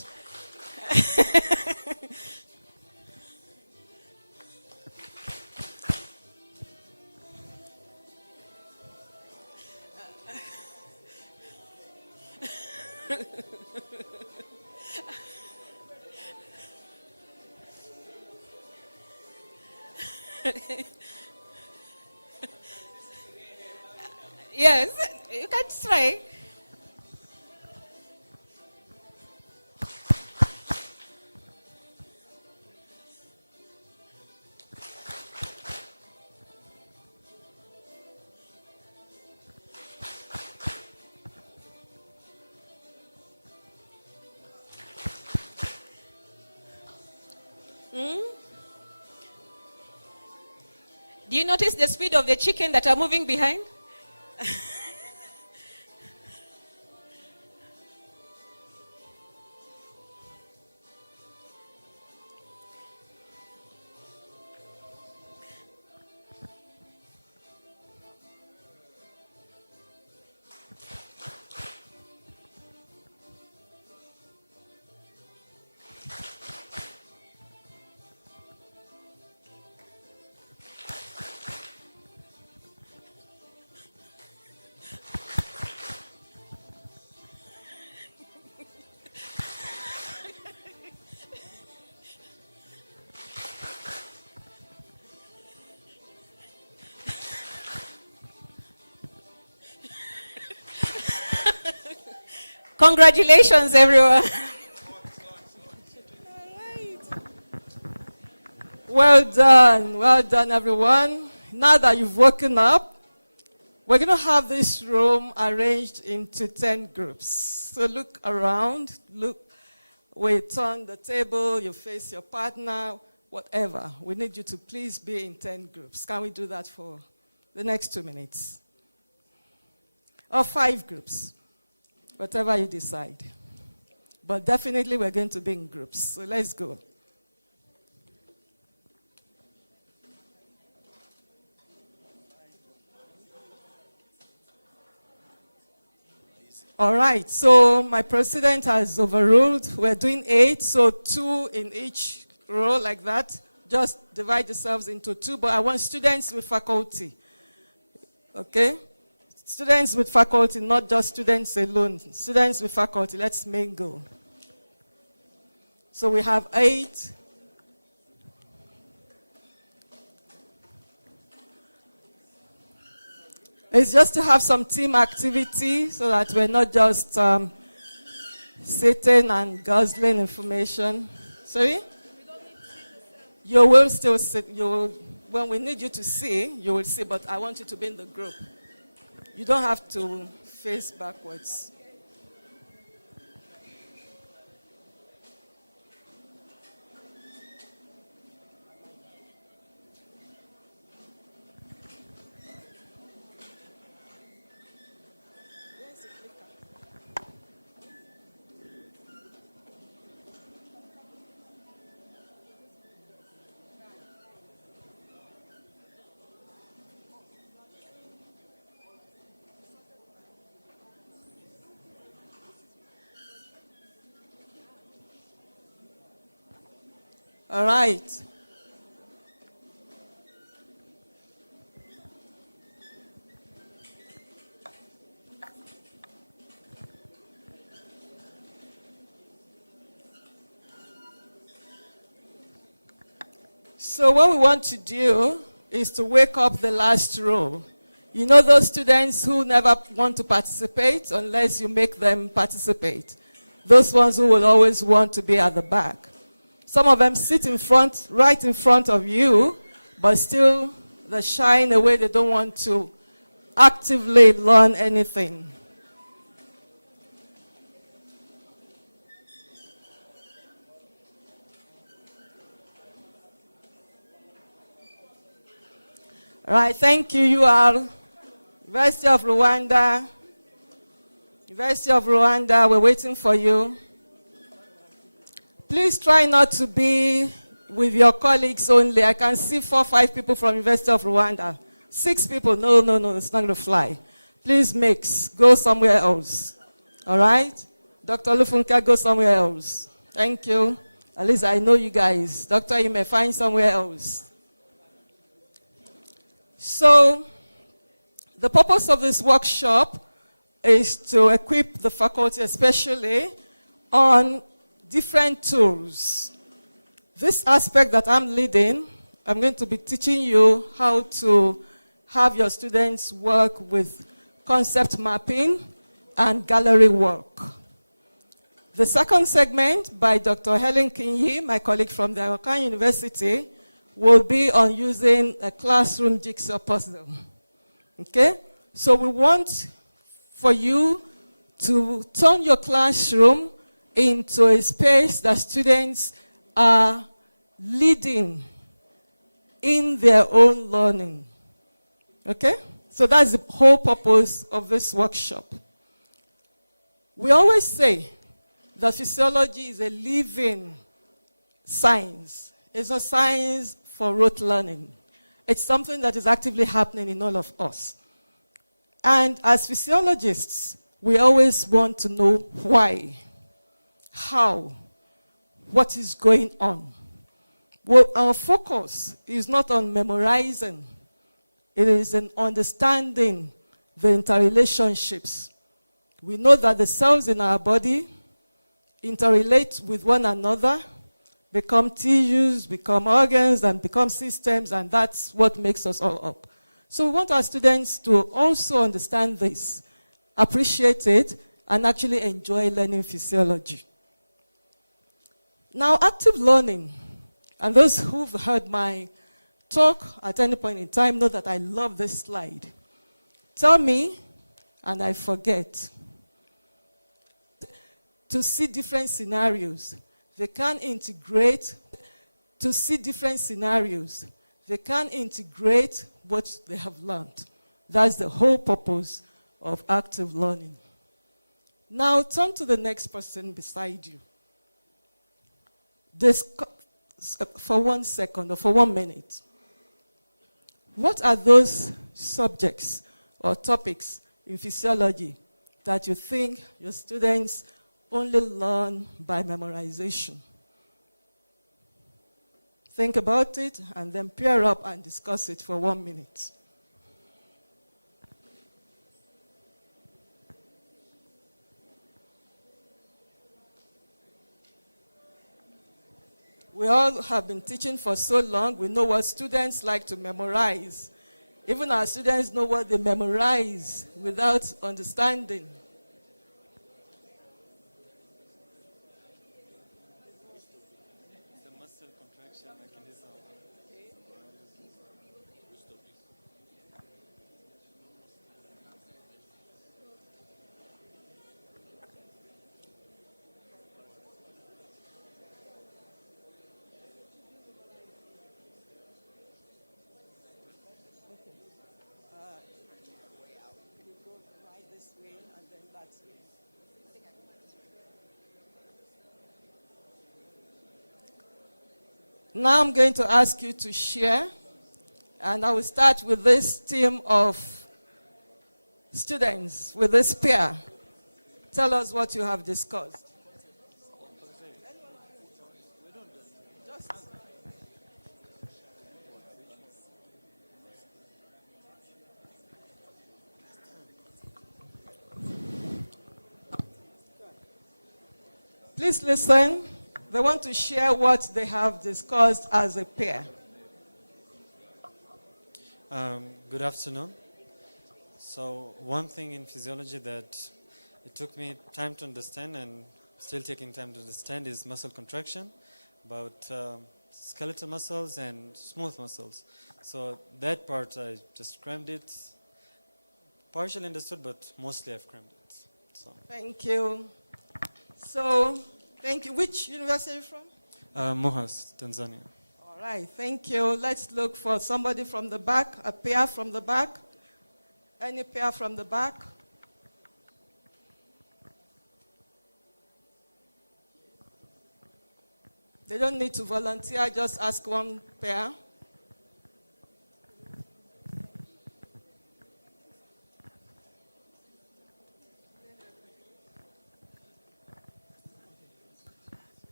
Yes, you can try. Do you notice the speed of the chicken that are moving behind? Congratulations, everyone. Well done, everyone. Now that you've woken up, we're going to have this room arranged into 10 groups. So look around, we turn the table, you face your partner, whatever. We need you to please be in 10 groups. Can we do that for the next 2 minutes? Or 5 groups, whatever you decide. But definitely we're going to be in groups, so let's go. All right, so my president has overruled. We're doing 8, so 2 in each row like that. Just divide yourselves into 2, but I want students with faculty. Okay? Students with faculty, not just students alone. Students with faculty, let's mingle. So we have 8. It's just to have some team activity so that we're not just sitting and guzzling information. Sorry? You will still sit. When we need you to see, you will see, but I want you to be in the group. You don't have to face backwards. All right. So what we want to do is to wake up the last row. You know those students who never want to participate unless you make them participate. Those ones who will always want to be at the back. Some of them sit in front, right in front of you, but still they're shying away. They don't want to actively learn anything. All right, thank you. You are University of Rwanda. University of Rwanda, we're waiting for you. Please try not to be with your colleagues only. I can see 4 or 5 people from University of Rwanda. 6 people, no, it's not going to fly. Please mix, go somewhere else. All right? Dr. Lufunka, go somewhere else. Thank you. At least I know you guys. Doctor, you may find somewhere else. So, the purpose of this workshop is to equip the faculty, especially on different tools. This aspect that I'm leading, I'm going to be teaching you how to have your students work with concept mapping and gallery work. The second segment by Dr. Helen Kinyi, my colleague from the American University, will be on using a classroom jigsaw puzzle. Okay? So we want for you to turn your classroom into a space that students are leading in their own learning. Okay? So that's the whole purpose of this workshop. We always say that physiology is a living science. It's a science for rote learning. It's something that is actively happening in all of us. And as physiologists, we always want to know why, how, what is going on. Well, our focus is not on memorizing. It is in understanding the interrelationships. We know that the cells in our body interrelate with one another, become tissues, become organs, and become systems, and that's what makes us all up. So we want our students to also understand this, appreciate it, and actually enjoy learning physiology. Now, active learning, and those who've heard my talk at any point in time know that I love this slide. Tell me, and I forget. To see different scenarios. They can integrate, to see different scenarios. They can integrate what they have learned. That's the whole purpose of active learning. Now turn to the next person beside you. For 1 second or for 1 minute. What are those subjects or topics in physiology that you think your students only learn by memorization? Think about it and then pair up and discuss it for 1 minute. We all have been teaching for so long, we know what students like to memorize. Even our students know what they memorize without understanding. Now I'm going to ask you to share, and I will start with this team of students, with this pair. Tell us what you have discussed. Please listen. They want to share what they have discussed as a pair. Good afternoon. So one thing in physiology that it took me time to understand and still taking time to understand is muscle contraction, about skeletal muscles and smooth muscles. So that part I just crammed it, partially understood, but mostly I've crammed it. So. Thank you. So, thank you. Which university are you from? Mohas, Tanzania. All right, thank you. Let's look for somebody from the back, a pair from the back. Any pair from the back? They don't need to volunteer, just ask one pair.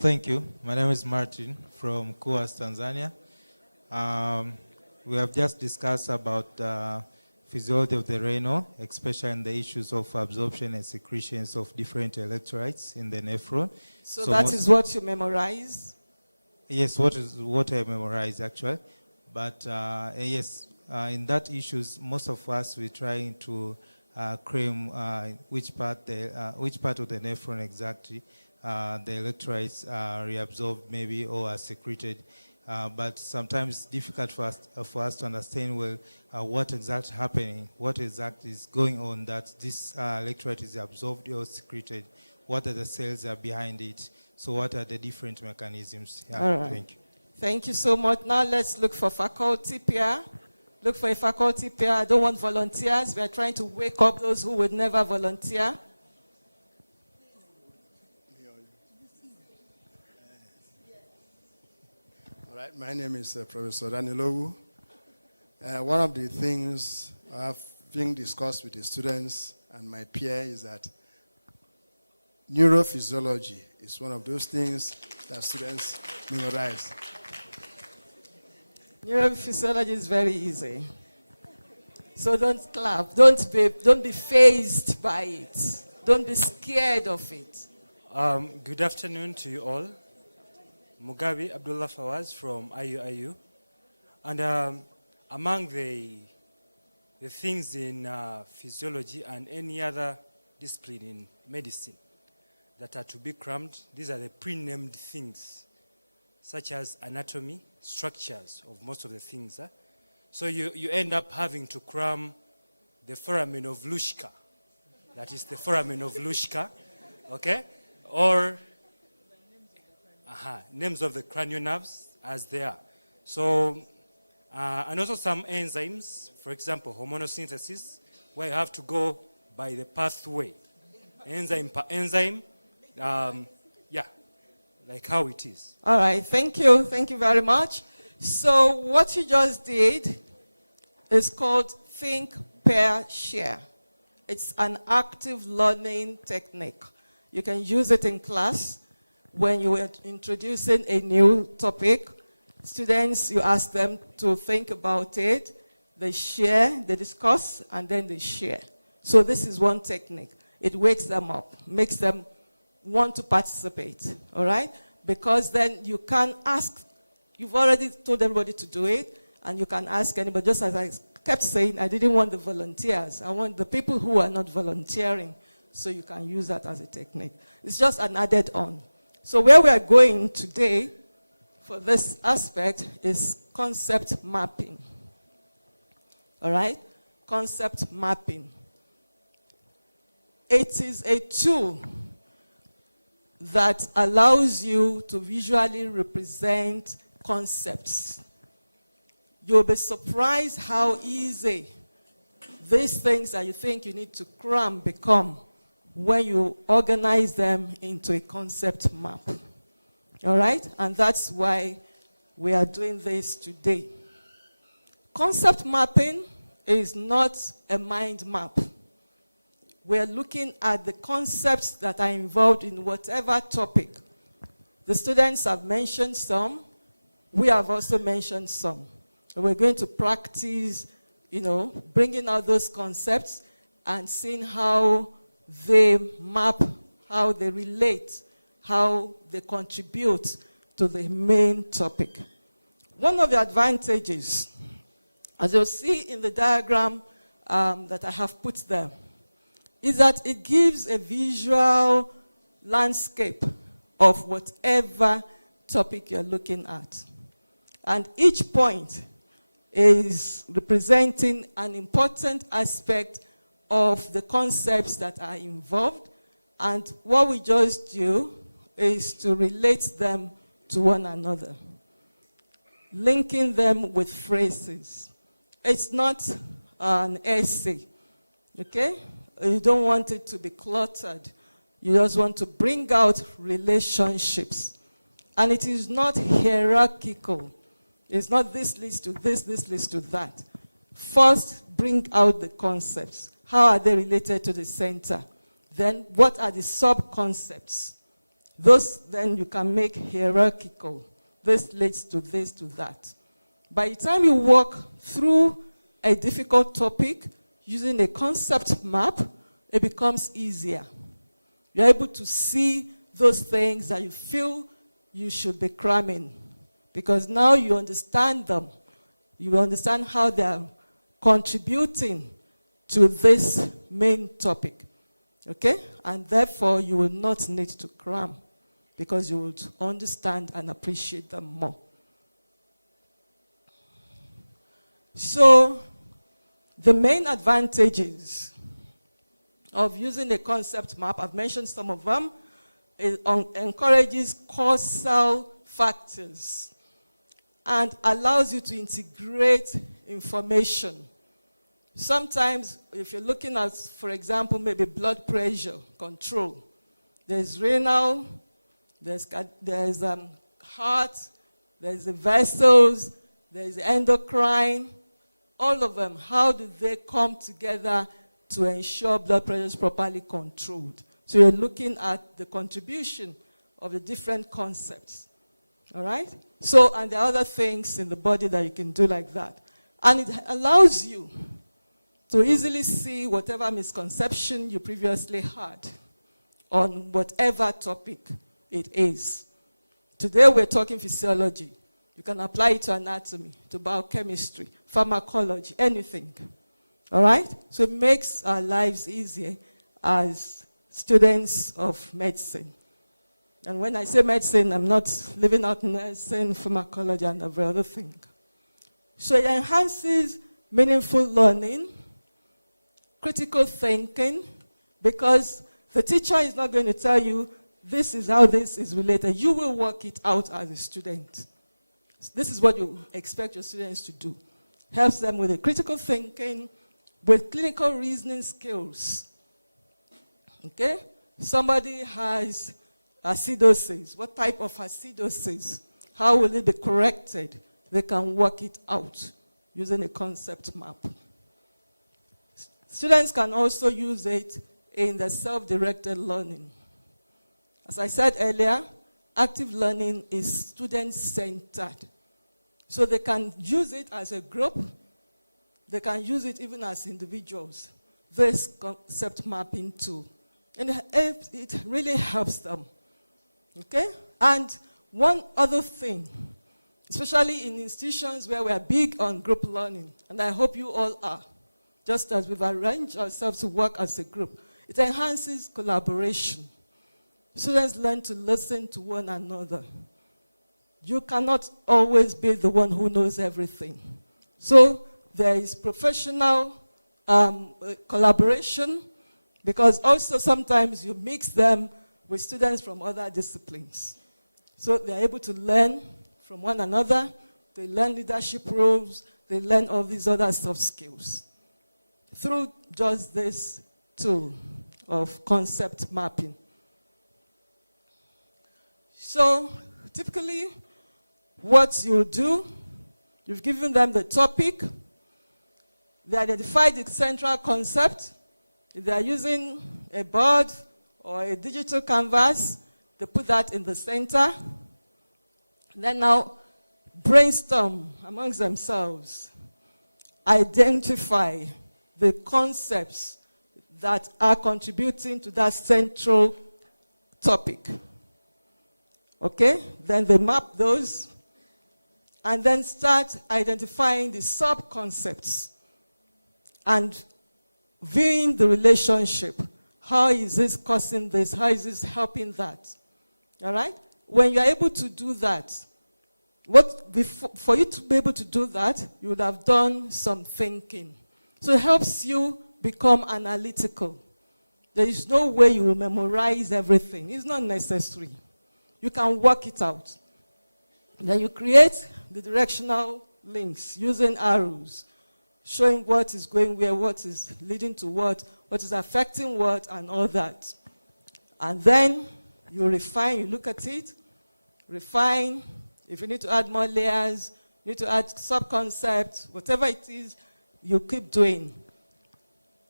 Thank you. My name is Martin from Kuas, Tanzania. We have just discussed about physiology of the renal, especially in the issues of absorption and secretions of different electrolytes in the nephron. So that is what you memorize? Yes, what I memorize actually. But yes, in that issues, most of us we're trying to claim which part of the nephron exactly the electrolytes are reabsorbed maybe or are secreted. But sometimes it's difficult for us to understand well what exactly happening, what exactly is going on that this electrolyte is absorbed or secreted, what are the cells are behind it, so what are the different mechanisms. Yeah, all right. Thank you. Thank you so much. Now let's look for faculty pair. Look for a faculty pair. I don't want volunteers. We are trying to wake up those who would never volunteer. All right, my name is Professor Danilowu. One of the things I've been discussed with the students and my peer is that neurophysiology is one of those things that students memorize. Neurophysiology is very easy. So don't clap. Don't be fazed by it. Don't be scared of it. Good afternoon to you all. Mugabe Abdullah Fawaz from IUIU. And among the things in physiology and any other discipline in medicine that are to be crammed, these are the pre-named things, such as anatomy, structures of most of the things. So you end up having to cram the foramen of Lushka. That is the foramen of Lushka, okay? Or names of the cranial nerves as they are. So, and also some enzymes, for example, hormonal synthesis, where you have to go by the pathway. Enzyme per enzyme, yeah, like how it is. All right, thank you. Thank you very much. So what you just did is called think, pair, share. It's an active learning technique. You can use it in class. When you are introducing a new topic, students, you ask them to think about it, they share, they discuss, and then they share. So this is one technique. It wakes them up, makes them want to participate, all right? because then you can ask, you've already told everybody to do it, and you can ask anybody. Just as I kept saying, I didn't want the volunteers. I want the people who are not volunteering, so you can use that as a technique. It's just an added on. So where we are going today for this aspect is concept mapping. All right? Concept mapping. It is a tool that allows you to visually represent concepts. You'll be surprised how easy these things that you think you need to cram become when you organize them into a concept map. All right? And that's why we are doing this today. Concept mapping is not a mind map. We're looking at the concepts that are involved in whatever topic. The students have mentioned some. We have also mentioned some. And we're going to practice, bringing out those concepts and seeing how they map, how they relate, how they contribute to the main topic. One of the advantages, as you'll see in the diagram that I have put there, is that it gives a visual landscape of whatever topic you're looking at. And each point is representing an important aspect of the concepts that are involved. And what we just do is to relate them to one another, linking them with phrases. It's not an essay, okay? You don't want it to be cluttered. You just want to bring out relationships. And it is not hierarchical. It's not this leads to this leads to that. First, bring out the concepts. How are they related to the center? Then, what are the sub-concepts? Those, then, you can make hierarchical. This leads to this, to that. By the time you walk through a difficult topic using a concept map, it becomes easier. You're able to see those things that you feel you should be cramming, because now you understand them. You understand how they're contributing to this main topic, okay? And therefore, you will not need to cram, because you would understand and appreciate them more. So, the main advantages of using a concept map, I've mentioned some of them, it encourages causal factors and allows you to integrate information. Sometimes, if you're looking at, for example, maybe blood pressure control, there's renal, there's heart, there's the vessels, there's the endocrine, all of them. How do they come together to ensure blood pressure is properly controlled? So you're looking at the contribution of the different concepts. All right? So, and there are other things in the body that you can do like that. And it allows you to easily see whatever misconception you previously had on whatever topic it is. Today we're talking physiology. You can apply it to anatomy, to biochemistry, pharmacology, anything. All right? So it makes our lives easier as students of medicine. And when I say medicine, I'm not leaving out nursing, pharmacology, and every other thing. So it enhances meaningful learning, critical thinking, because the teacher is not going to tell you, this is how this is related. You will work it out as a student. This is what you expect your students to do. Helps them with the critical thinking, with clinical reasoning skills. Okay? Somebody has acidosis. What type of acidosis? How will it be corrected? They can work it out using a concept map. Students can also use it in the self-directed learning. As I said earlier, active learning is student-centered. So they can use it as a group. They can use it even as individuals, this concept mapping tool. And it really helps them. Okay? And One other thing, especially in institutions where we are big on group learning, and I hope you all are, just as we've arranged ourselves to work as a group, it enhances collaboration. Students learn to listen to one another. You cannot always be the one who knows everything. So there is professional collaboration, because also sometimes you mix them with students from other disciplines. So they're able to learn from one another, they learn leadership roles, they learn all these other soft skills through just this tool of concept mapping. So typically, what you do, you've given them the topic, they identify the central concept. If they are using a board or a digital canvas, they put that in the center. Then now brainstorm amongst themselves, identify the concepts that are contributing to that central topic. Okay? Then they map those and then start identifying the sub-concepts and viewing the relationship. How is this causing this? How is this helping that? All right? When you're able to do that, for you to be able to do that, you would have done some thinking. So it helps you become analytical. There is no way you will memorize everything. It's not necessary. You can work it out. Then you create the directional links using arrows, showing what is going where, what is leading to what is affecting what, and all that. And then you refine, you look at it, refine. If you need to add more layers, you need to add sub-concepts, whatever it is, you keep doing.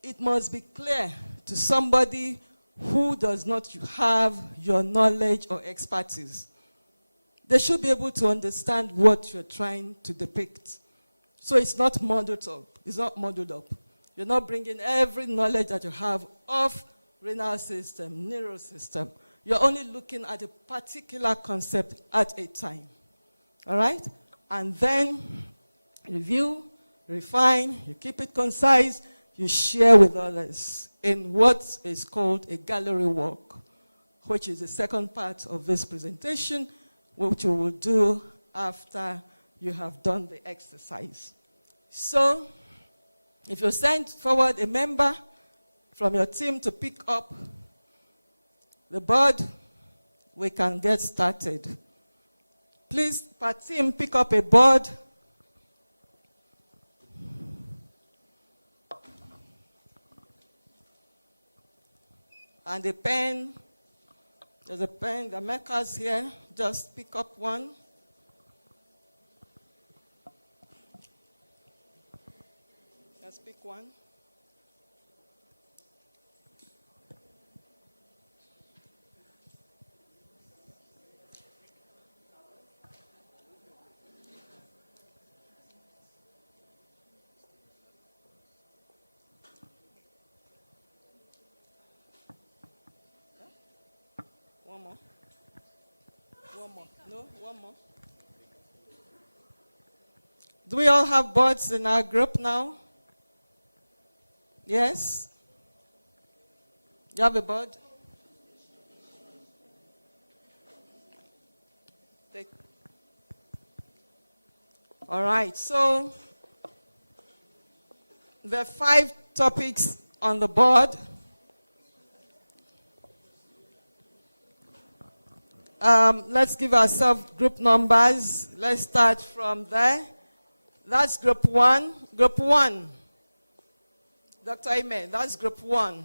It must be clear to somebody who does not have your knowledge or expertise. They should be able to understand what you're trying to depict. So it's not modeled up. It's not modeled up. You're not bringing every knowledge that you have of renal system, neural system. You're only looking at a particular concept at a time. All right? And then review, refine, you keep it concise, you share with others in what is called a gallery walk, which is the second part of this presentation, which you will do after you have done the exercise. So, if you send forward a member from your team to pick up the board, we can get started. Please, per team, pick up a board. And a pen. There's a pen, the markers here. Just pick up one. Just pick one. One more. One more. No, one more. Do we all have boards in our group now? Yes? You have a board? Take. All right, so there are 5 topics on the board. Let's give ourselves group numbers. Let's start from there. That's group 1. Group 1. Dr. Aime, that's group 1.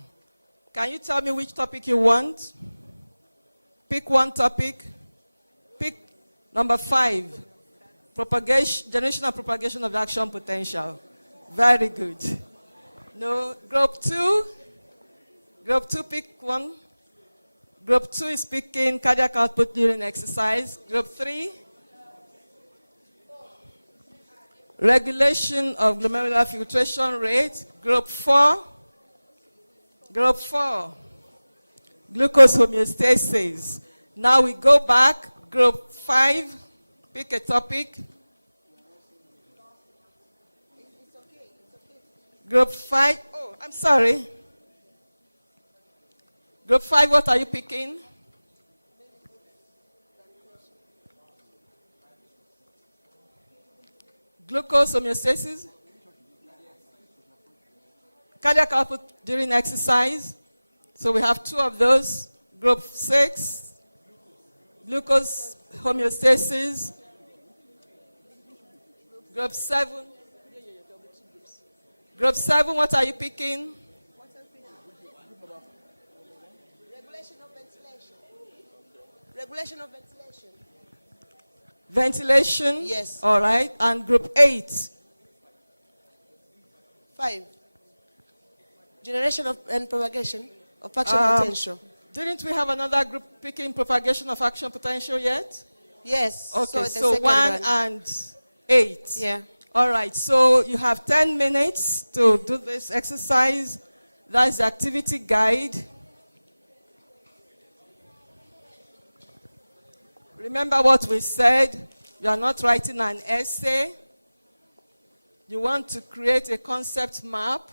Can you tell me which topic you want? Pick one topic. Pick number 5. Generation and propagation of action potential. Very good. No, group 2. Group 2, pick one. Group 2 is picking cardiac output during exercise. Group 3, regulation of glomerular filtration rate. Group 4, glucose homeostasis. Now we go back. Group 5, pick a topic. Group 5, oh, I'm sorry. Group 5, what are you picking? Glucose homeostasis. Cardiac output during exercise. So we have 2 of those. Group 6, glucose homeostasis. Group 7. Group 7, what are you picking? Regulation of ventilation. Regulation of ventilation. Ventilation? Yes. All right. And group 8? 5. Generation of and propagation of action potential. Didn't we have another group picking propagation of action potential yet? Yes. Okay, so 1 and 8. Yeah. All right, so you have 10 minutes to do this exercise. That's the activity guide. Remember what we said. You are not writing an essay. You want to create a concept map.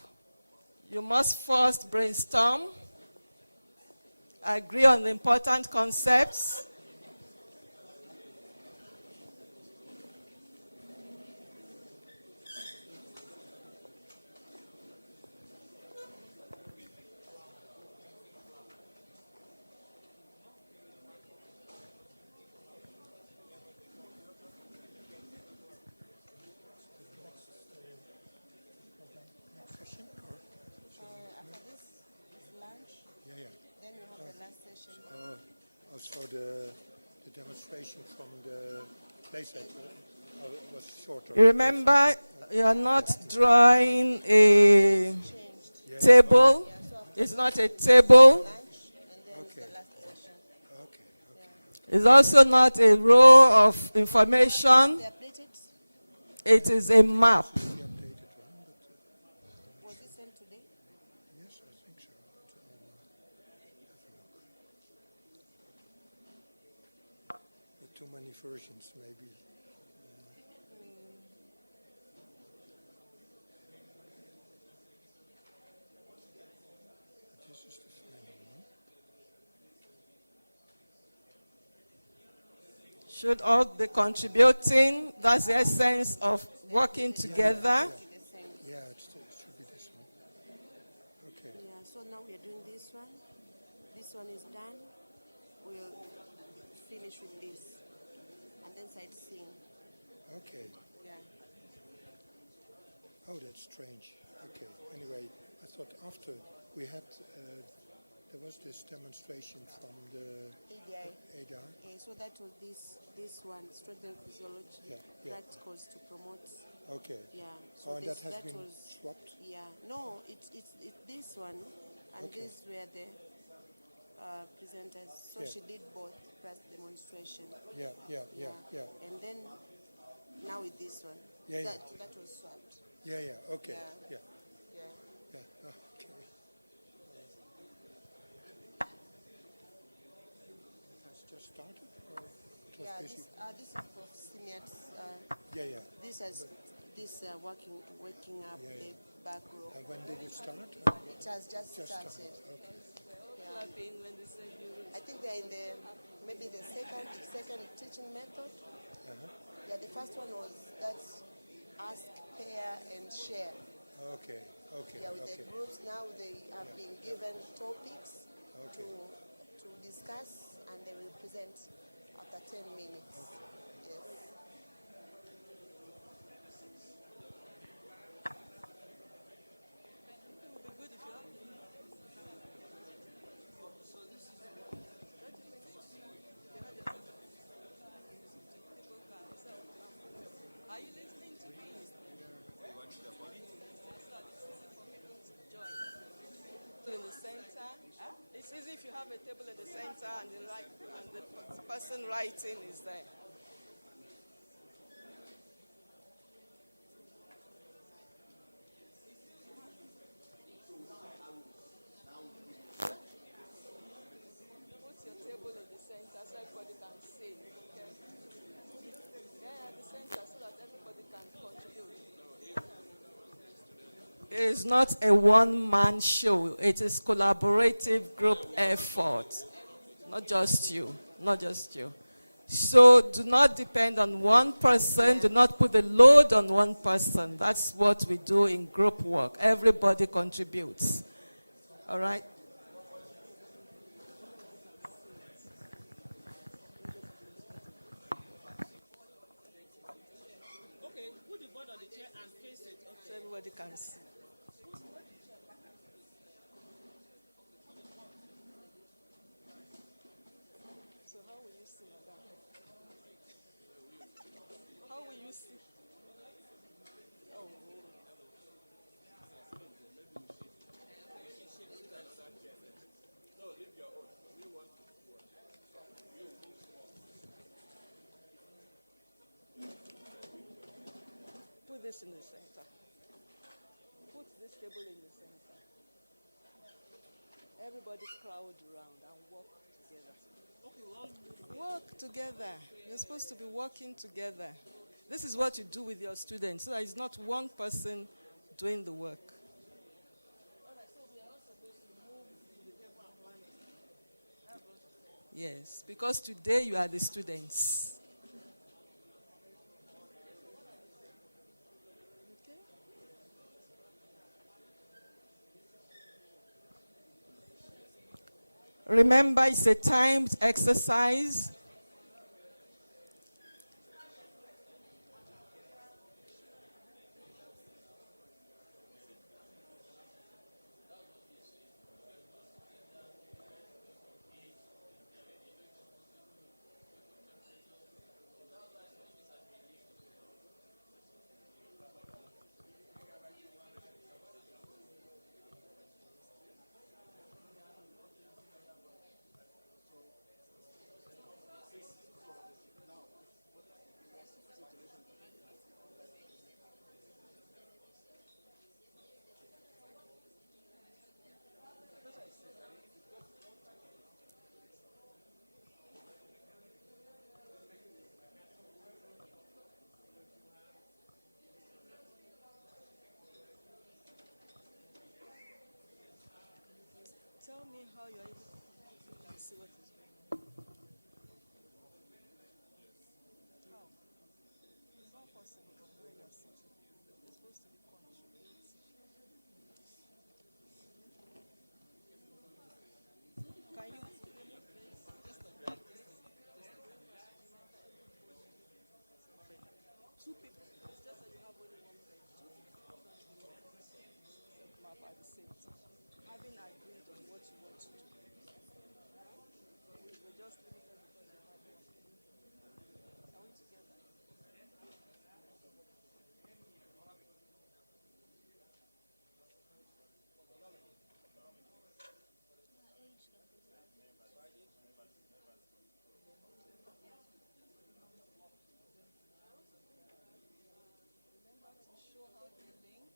You must first brainstorm, agree on the important concepts. So the demonstration from the PlayStation was shorter. Remember, you are not drawing a table. It's not a table. Okay. It's also not a row of information. It is a map. Was it sent today? Yes, I think so. Too many versions, maybe. This is the final one. Should all be contributing. That's the essence of working together. Yeah, it should be this one. Okay. Yeah, so now we are doing this one. This one is done. We'll finish with this. And then sightseeing. Okay. Yeah. Oh, that's strange. Okay. Anyway, I thought after we had, there was this demonstration from the ADI. Yeah, so that was this one, strength and physiology, practicals to promote. Okay. Yeah. So and that has been swapped? Yeah. No, it's this one, and these were the presenters. So she did both press demonstration. Yeah. And then now with this one. That was swapped. Yeah. Okay. Yeah. Okay. Has just started, or it was busy? This is for seniors. This waking up the back row. And when did it start? It has just started. Okay. Yeah. I think they're in maybe the second teaching method. Yeah, the first one was that's ask, pair, and share. Okay. Yeah, with the groups now they have been given topics to discuss, and they will present after 10 minutes. Yes. In the center. It's easy if you have a table in the center and the person writing is there. Put your table in the center so everybody can see. It is not a one-man show. It is collaborative group effort. Not just you. Not just you. So do not depend on one person. Do not put the load on one person. That's what we do in group work. Everybody contributes. All right? Okay, put the board on the chair and face it so everybody can see. So how will you see, madam? How will you see? Oh. Put this in the center. Put this table in the center. Everybody crowd around and walk together. Okay, work together. You're supposed to be working together. This is what you do with your students. So it's not one person doing the work. Yes, because today you are the students. Remember, it's a timed exercise. Tell me how you're able to see what is going on. How? It's not possible from where you're sitting. You're supposed to be contributing. Can you two people? It's just that you have only one pen. Two people can map at the same time. Having agreed on what you want to do. We're just limited because you have one. Are we together? Remember to show how they link.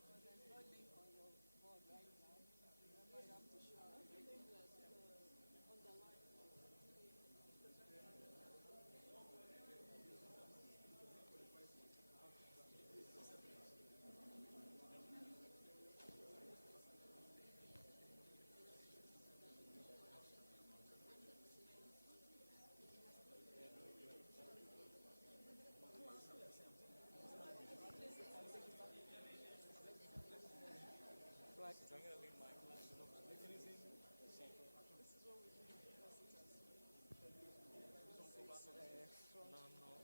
Because there's no link on your board right now. Remember you have to show how they link. Underline.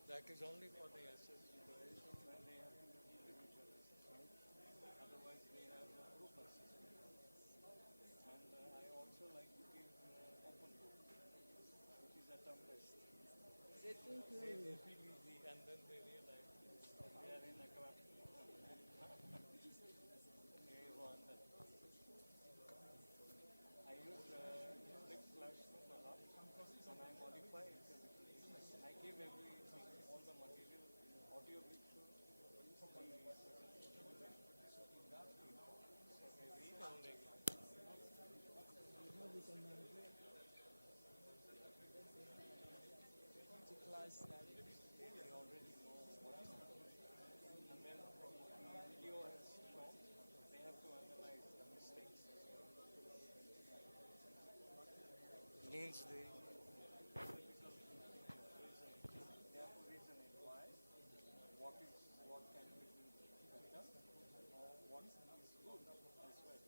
That is only for the SS preparation when they have individual assessment. Otherwise, they have group assessment. And I also like to give open book, which is a term test. They feel easy and then they realize they are in a crap. I use Click Classroom a lot and I modify it. I give everything, all the material, audio picture, so they read only. Class. They already know what is happening. And then video has Once they because they have to reason it why, what can be better, or what is good as well.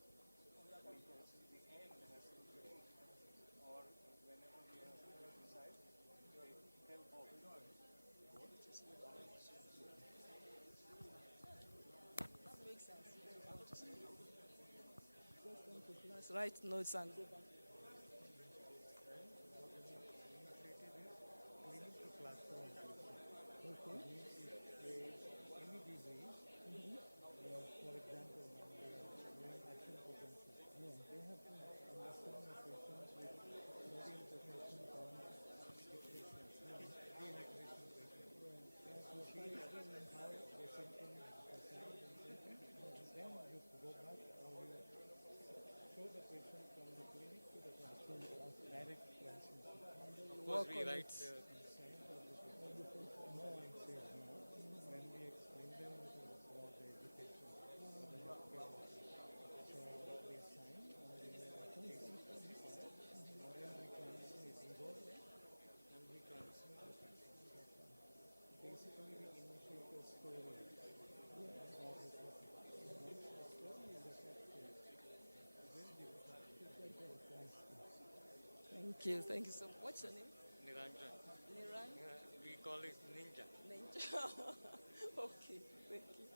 Because the end has to be, or whenever we have to decide, they tell both. Makes sense. Just come to class, write notes and go back. Of course, we write. Thank you so much. What's your name? Niranjan. Niran? We call it ninja. Ninja. Okay, thank you.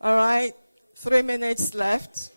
All right, 3 minutes left.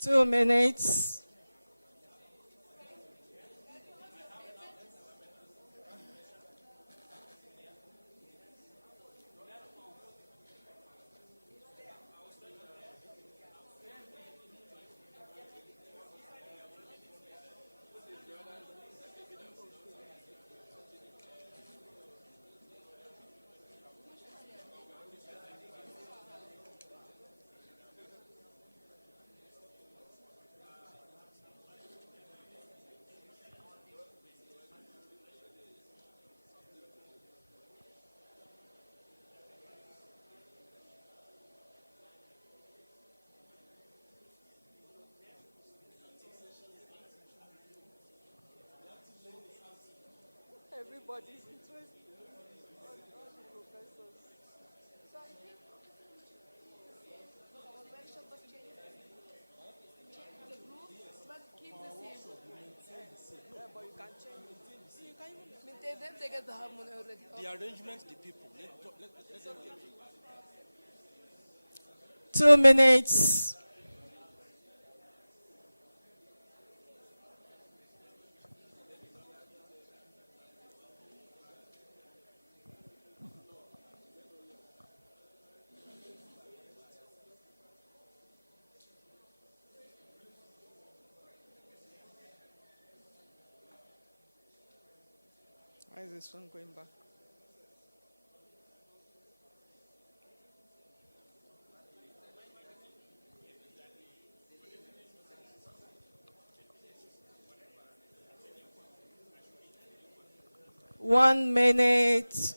Two minutes. Everybody's interested. All the professors. So I think our workshop was changed. Change the group, but keep the same. Yeah, but you can change it. You can even maintain them, they get the harmony already. The arrangement, the people. Let them take it. 2 minutes. Why is this one going back? One minute.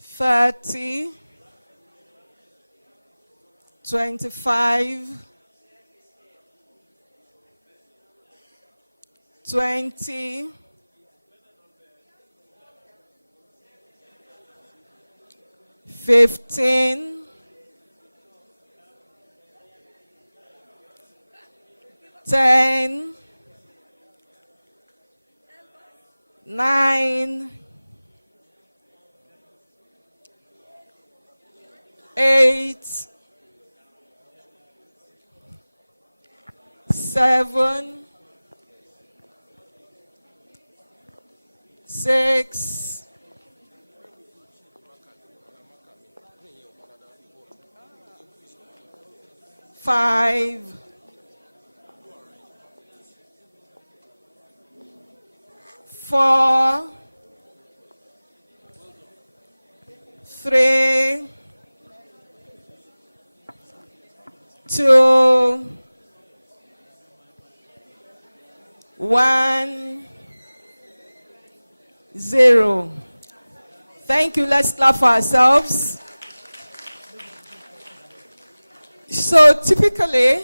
$30, $25, 20, 15, 10, 9, 8, 7, 6, 5, 4, 3, 2, 1, 0. Thank you. Let's clap for ourselves. So typically,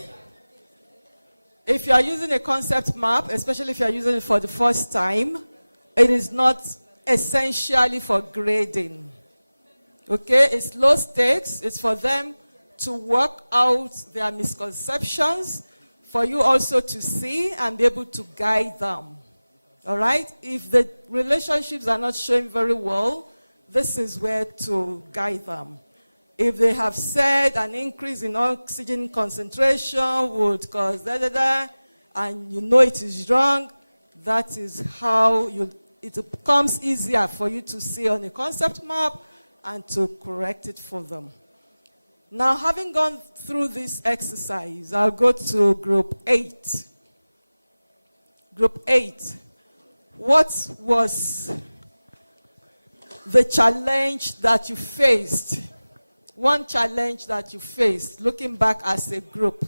if you are using a concept map, especially if you are using it for the first time, it is not essentially for grading. Okay, it's low stakes. It's for them to work out their misconceptions, for you also to see and be able to guide them. All right? If the relationships are not showing very well, this is where to guide them. If they have said an increase in oxygen concentration would cause da-da-da, and you know it is wrong, that is how it becomes easier for you to see on a concept map and to correct it for them. Now, having gone through this exercise, I'll go to group 8. Group 8. What was the challenge that you faced? One challenge that you faced, looking back as a group.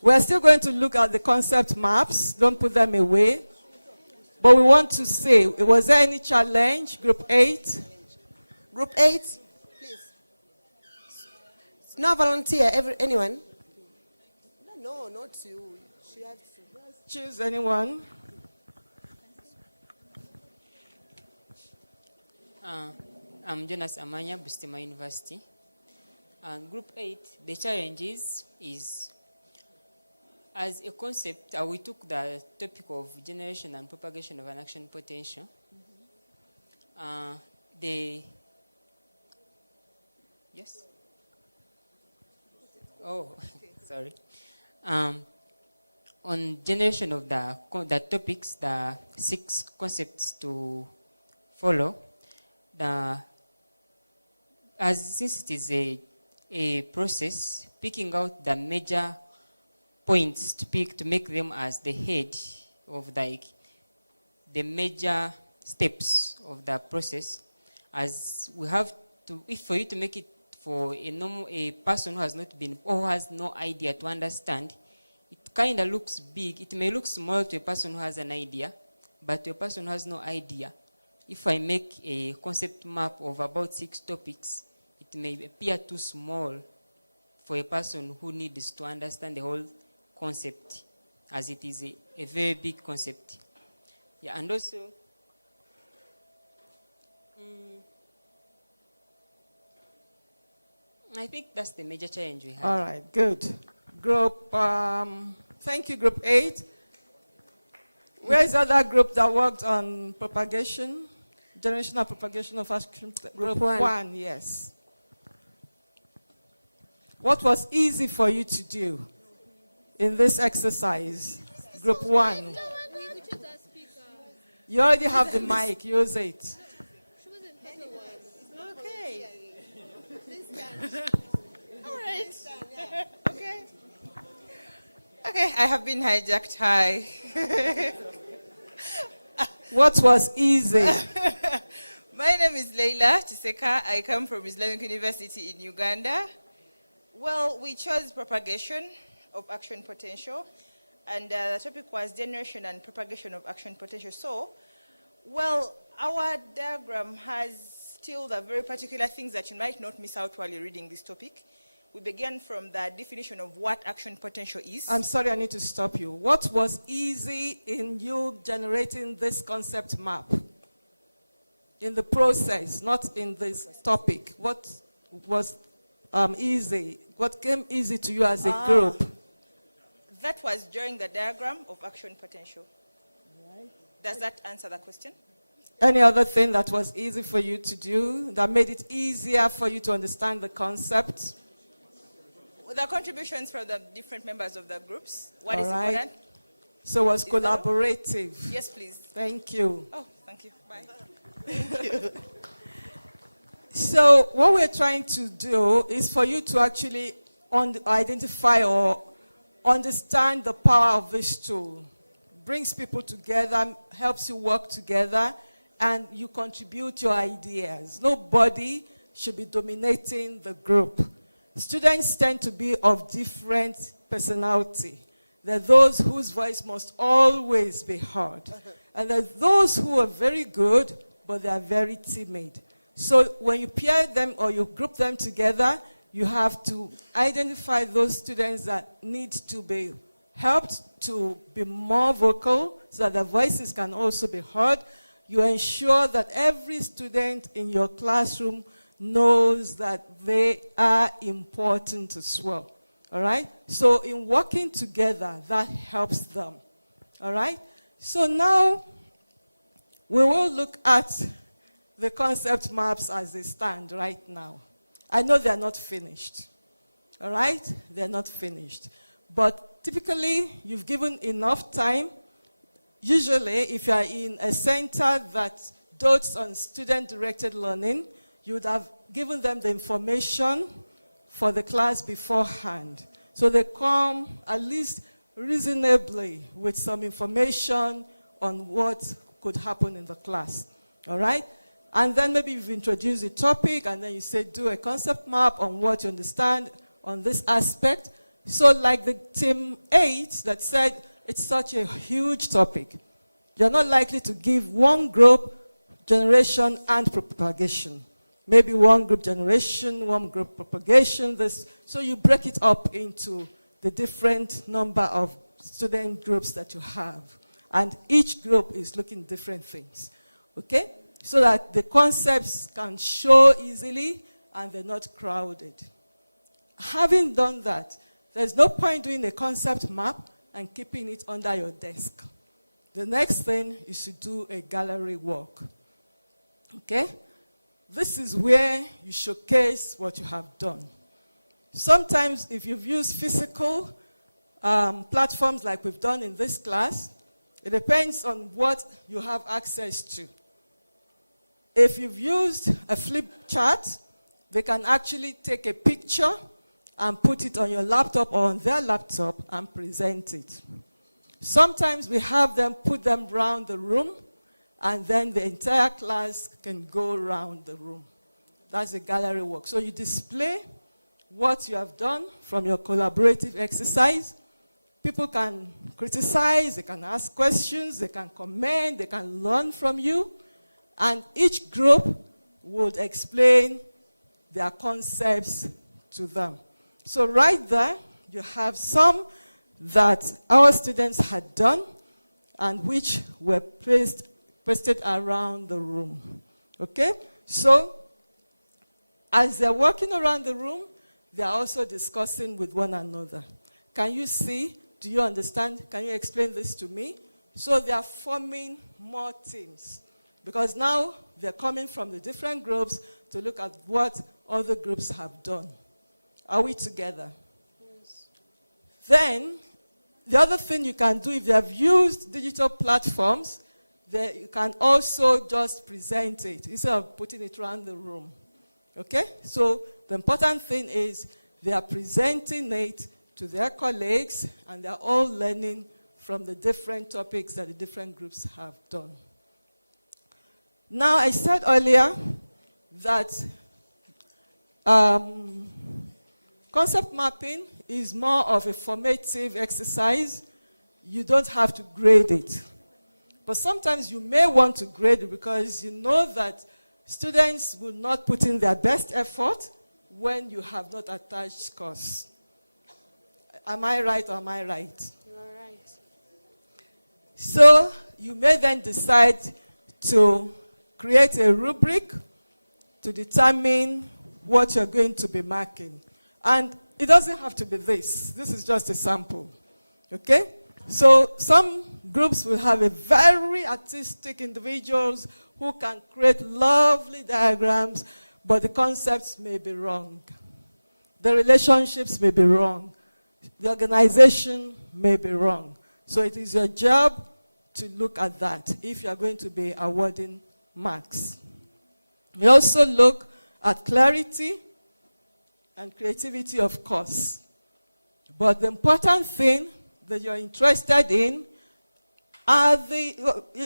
We're still going to look at the concept maps. Don't put them away. But we want to say, was there any challenge, group 8? Group 8, please. No volunteer, anyone? No, not you. She has to choose anyone. I'm Jonas Amanya, Bustema University. Group 8, the challenges is, as a concept, we took the topic of generation and propagation of an action potential. Yes? Oh, sorry. On generation of the topics, the 6 concepts to follow, since it is a process, picking out the major points to pick to make them as the head of the major steps of the process, as we have to, for you to make it for a person who has not been or who has no idea to understand, it kind of looks big. It may look small to a person who has an idea, but to a person who has no idea, if I make a concept map of about 6 topics, it may appear too small for a person who needs to understand the whole concept, as it is a very big concept. Yeah, and also, I think that's the major challenge we have. All right, good. Group, thank you, group 8. Where is the other group that worked on propagation? Generational propagation of action. Group 1, yes. What was easy for you to do in this exercise? Group 1. You already have the mic, use it. Okay. All right. Okay. Okay, I have been hijacked. Hi. What was easy? My name is Leila Chiseka. I come from Islamic University in Uganda. Well, we chose propagation of action potential, and the topic was generation and propagation of action potential. So, well, our diagram has still the very particular things that you might not miss out while you're reading this topic. we began from the definition of what action potential is. I'm sorry, I need to stop you. What was easy in you generating this concept map? In the process, not in this topic. What was easy? What came easy to you as a group? That was during the diagram of action potential. Does that answer the question? Any other thing that was easy for you to do, that made it easier for you to understand the concept? The contributions from the different members of the groups. What is All right. important? So it was collaborative. Yes, please. Thank you. Oh, thank you. Bye. So what we're trying to do is for you to actually identify or understand the power of this tool. Brings people together, helps you work together, and you contribute your ideas. Nobody should be dominating the group. Students tend to be of different personality. There are those whose voice must always be heard. And there are those who are very good, but they are very timid. So when you pair them or you group them together, you have to identify those students that need to be helped to be more vocal so that their voices can also be heard. You ensure that every student in your classroom knows that they are important as well. All right? So in working together, that helps them. All right? So now we will look at the concept maps as they stand right now. I know they're not finished. All right? They're not finished. But typically, you've given enough time. Usually, if you are in a center that dotes on student-directed learning, you would have given them the information for the class beforehand. So they come at least reasonably with some information on what could happen in the class. All right? And then maybe you've introduced a topic, and then you say, do a concept map on what you understand on this aspect. So like the team 8 that said, it's such a huge topic. You're not likely to give one group generation and propagation. Maybe one group generation, one group propagation. So you break it up into the different number of student groups that you have. And each group is looking at different things. Okay? So that the concepts can show easily and they're not crowded. Having done that, there's no point doing a concept map and keeping it under your desk. The next thing is to do a gallery walk. Okay? This is where you showcase what you have done. Sometimes if you've used physical platforms like we've done in this class, it depends on what you have access to. If you've used a flip chart, they can actually take a picture and put it on your laptop or on their laptop and present it. Sometimes we have them put them around the room, and then the entire class can go around the room. That's a gallery walk. So you display what you have done from your collaborative exercise. People can criticize, they can ask questions, they can comment, they can learn from you. And each group would explain their concepts to them. So right there, you have some that our students had done and which were pasted around the room. Okay? So as they're walking around the room, they're also discussing with one another. Can you see? Do you understand? Can you explain this to me? So they are forming more teams. Because now they're coming from the different groups to look at what other groups have done. Are we together? Yes. Then, the other thing you can do, if you have used digital platforms, you can also just present it instead of putting it around the room. Okay? So the important thing is they are presenting it to their colleagues, and they're all learning from the different topics that the different groups have done. Now, I said earlier that concept mapping is more of a formative exercise. You don't have to grade it. But sometimes you may want to grade it because you know that students will not put in their best effort when you have not attached scores. Am I right or am I right? You are right. So you may then decide to create a rubric to determine what you're going to be marking. And it doesn't have to be this. This is just a sample. Okay? So some groups will have a very artistic individuals who can create lovely diagrams, but the concepts may be wrong. The relationships may be wrong. The organization may be wrong. So it is your job to look at that if you are going to be awarding marks. We also look at clarity and creativity, of course. But the important thing that you're interested in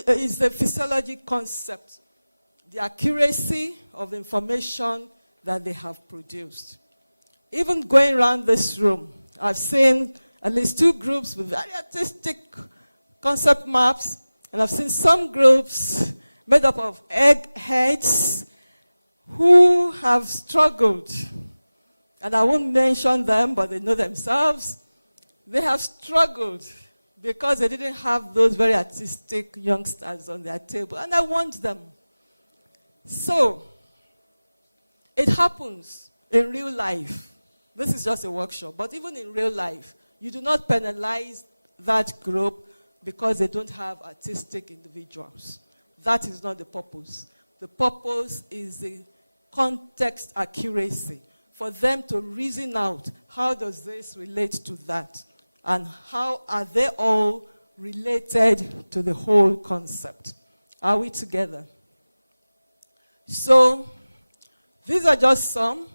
is the physiology concept, the accuracy of the information that they have produced. Even going around this room, I've seen at least 2 groups with very artistic concept maps, and I've seen some groups made up of eggheads who have struggled. And I won't mention them, but they know themselves. They have struggled because they didn't have those very artistic youngsters on their table, and I want them. So, it happens in real life. This is just a workshop, but even in real life, you do not penalize that group because they don't have artistic individuals. That is not the purpose. The purpose is the context accuracy, for them to reason out how does this relate to that, and how are they all related to the whole concept. Are we together? So, these are just some,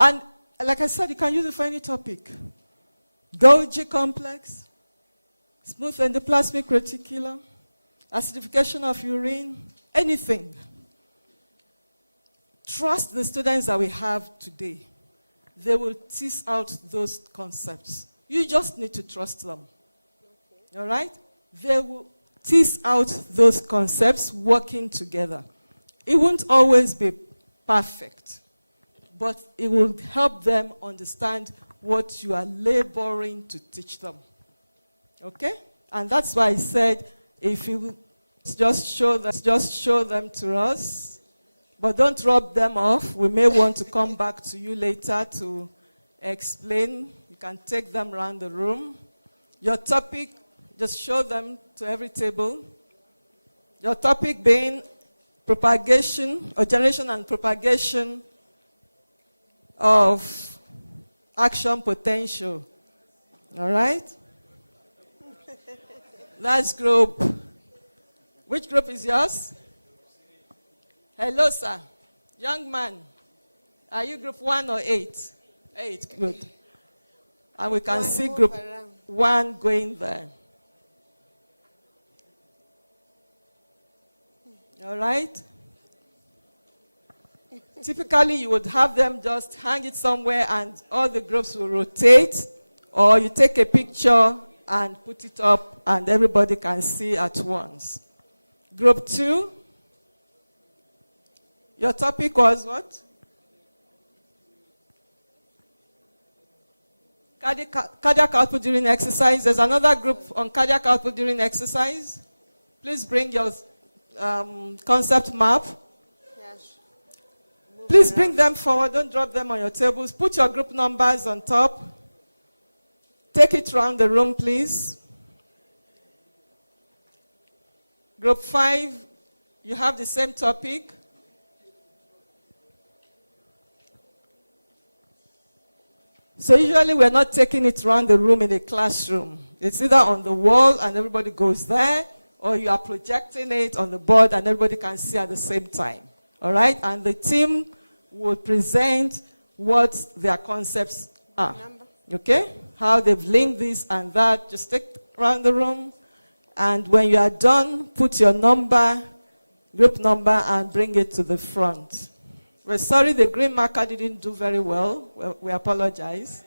and like I said, you can use it for any topic. Golgi complex, smooth endoplasmic reticulum, acidification of urine, anything. Trust the students that we have today. They will tease out those concepts. You just need to trust them. Okay. All right? They will tease out those concepts working together. It won't always be perfect, but it will help them understand what you are laboring to teach them. Okay? And that's why I said, if you just show them to us, but don't rub them off. We may want to come back to you later to explain. You can take them around the room. Your topic, just show them to every table. Your topic being propagation, or generation and propagation of action potential. All right? That's group. Which group is yours? Hello, sir. Young man. Are you group 1 or 8? 8, good. And we can see group 1 going there. All right? Typically, you would have them just hang it somewhere and all the groups will rotate, or you take a picture and put it up and everybody can see at once. Group 2, your topic was what? Cardiac output during exercise. There's another group on cardiac output during exercise. Please bring your concept map. Yes. Please bring them forward. Don't drop them on your tables. Put your group numbers on top. Take it around the room, please. Group 5, you have the same topic. So usually we're not taking it around the room in a classroom. It's either on the wall and everybody goes there, or you are projecting it on the board and everybody can see at the same time. All right? And the team will present what their concepts are. Okay? How they've linked this and that. Just take it around the room. And when you are done, put your number, group number, and bring it to the front. We're sorry the green marker didn't do very well. We apologize.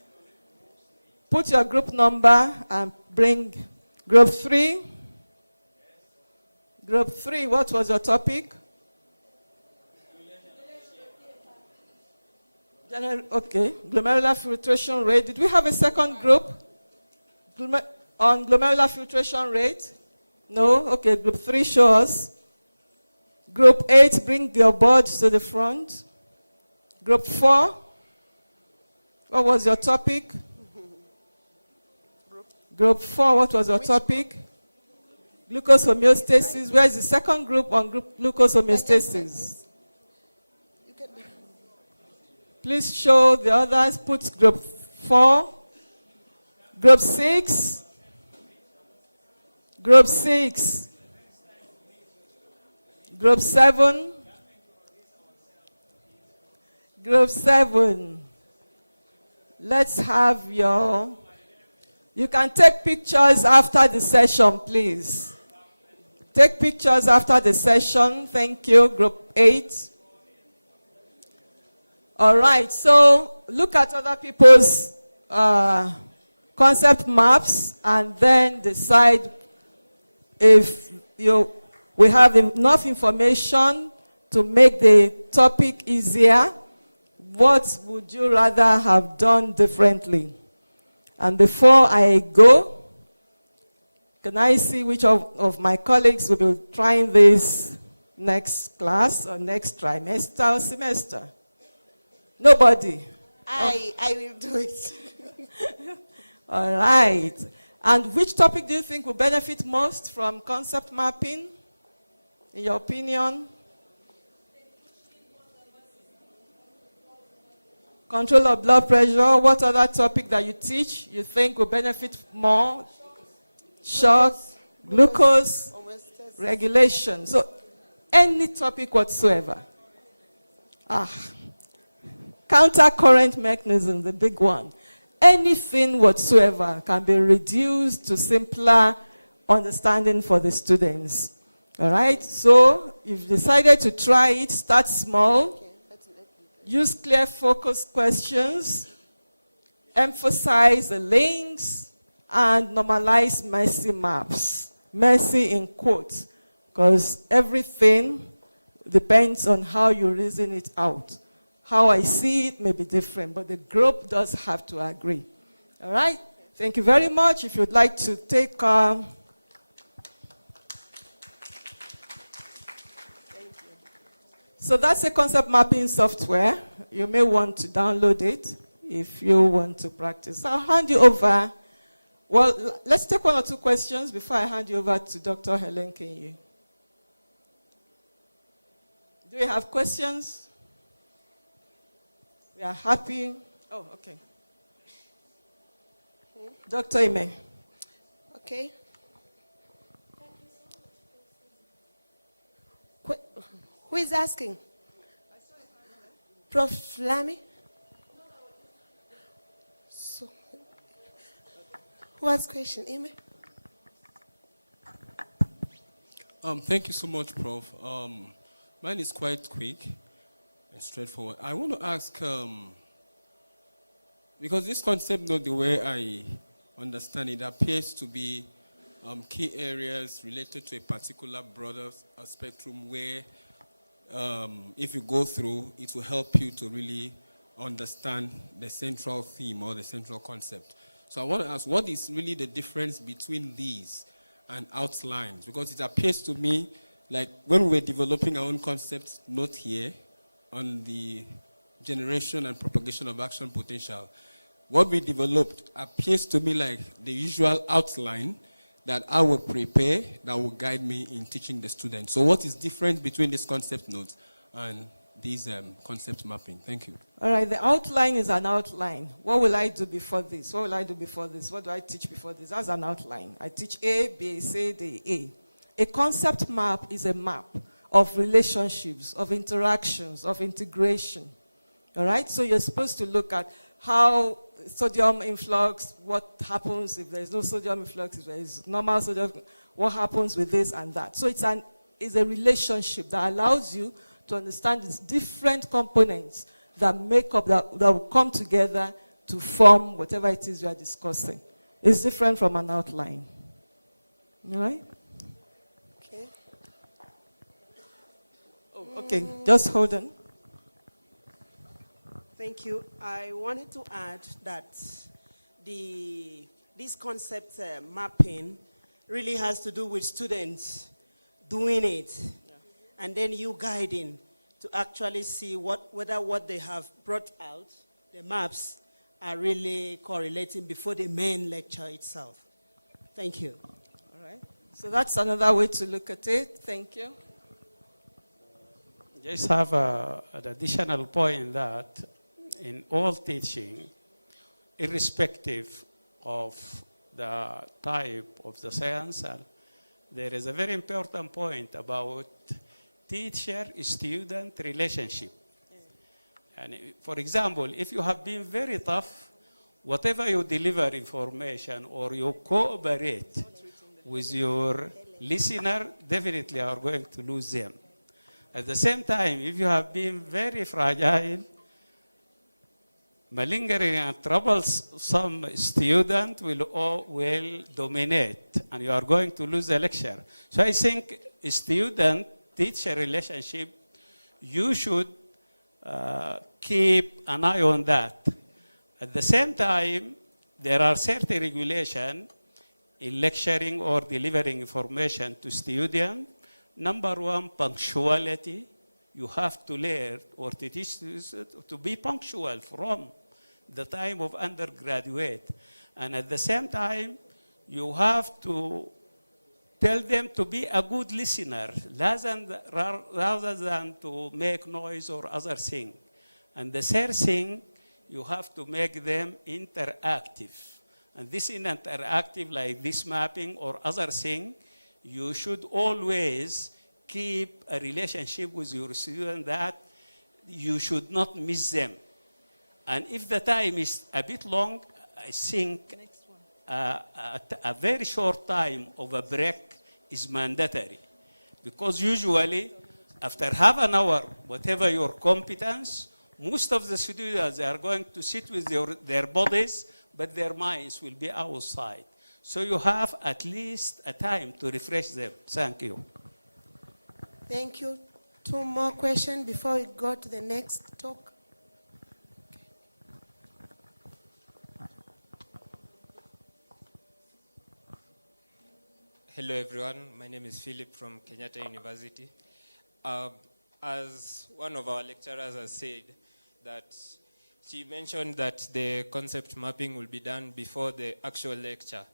Put your group number and bring group 3. Group 3, what was your topic? Okay, glomerular filtration rate. Did we have a second group on glomerular filtration rate? No? Okay, group 3 show us. Group 8, bring your board to the front. Group 4, what was your topic? Group 4, what was your topic? Glucose homeostasis. Where is the second group on glucose homeostasis? Please show the others. Put group 4. Group 6. Group 6. Group 7. Group 7. Let's have your... You can take pictures after the session, please. Take pictures after the session. Thank you. Group 8. All right. So look at other people's concept maps and then decide if we have enough information to make the topic easier. What would you rather have done differently? And before I go, can I see which of my colleagues will be trying this next class or next trimester or semester? Nobody? I will do it. All right. And which topic do you think will benefit most from concept mapping, in your opinion? Control of blood pressure. What other topic that you teach you think will benefit more? Shock, glucose, regulation. So any topic whatsoever. Counter-current mechanism, the big one. Anything whatsoever can be reduced to simpler understanding for the students. All right? So you've decided to try it, start small. Use clear focus questions, emphasize the links, and normalize messy maps. Messy in quotes, because everything depends on how you reason it out. How I see it may be different, but the group does have to agree. All right? Thank you very much. If you'd like to take... So that's a concept mapping software. You may want to download it if you want to practice. I'll hand you over. Well, let's take one or two questions before I hand you over to Dr. Helen Kenyi. Do we have questions? We are happy. Oh, okay. Dr. Ime. Okay. Who is asking? Prof. Lamy? So, who has question? Ime? Thank you so much, Prof. Mine is quite quick and straightforward. I want to ask, because this concept, not the way I understand it, appears to be key areas related to a particular broader spectrum where if you go through, it will help you to really understand the central theme or the central concept. So I want to ask, what is really the difference between these and outlines? Because it appears to me like when we were developing our own concepts, not here, on the generation and propagation of action potential, what we developed appears to me like the usual outline that I will prepare that will guide me in teaching the students. So what is different between these concept notes and these concept mapping? Thank you. All right, the outline is an outline. What will I do before this? What will I do before this? What do I teach before this? That's an outline. I teach A, B, C, D, E. A concept map is a map of relationships, of interactions, of integration. All right, so you're supposed to look at how sodium influx, what happens if there's no sodium influx, if there is normal sodium, what happens with this and that. So it's a relationship that allows you to understand these different components that make up, that will come together to form whatever it is you are discussing. It's different from an outline. All right? Okay. Oh, okay, just hold on. Thank you. I wanted to add that this concept mapping really has to do with students doing it, and then you guiding to actually see whether what they have brought out, the maps, are really correlating before the main lecture itself. Thank you. All right. So that's another way to look at it. Thank you. Just have an additional point that in all teaching, irrespective of the type of the science, there is a very important point about teacher-student relationship. And for example, if you have been very tough, whatever you deliver information or you cooperate with your listener, definitely are going to lose them. At the same time, if you have been very fragile, malingering and troublesome student will dominate, and you are going to lose the lecture. So I think student-teacher relationship, you should keep an eye on that. At the same time, there are certain regulations in lecturing or delivering information to students. Number one, punctuality. You have to learn or to teach students to be punctual from the time of undergraduate. And at the same time, you have to tell them to be a good listener rather than to make noise or other thing. And the third thing, you have to make them interactive. And this interactive, like this mapping or other thing, you should always keep a relationship with your student that you should not miss them. And if the time is a bit long, I think a very short time of a break is mandatory. Because usually, after half an hour, whatever your competence, most of the students are going to sit with their bodies, but their minds will be outside. So you have at least a time to refresh them. Thank you. Thank you. Two more questions before we go to the next talk. Hello everyone, my name is Philip from Kenyatta University. As one of our lecturers has said, that she mentioned that the concept mapping will be done before the actual lecture.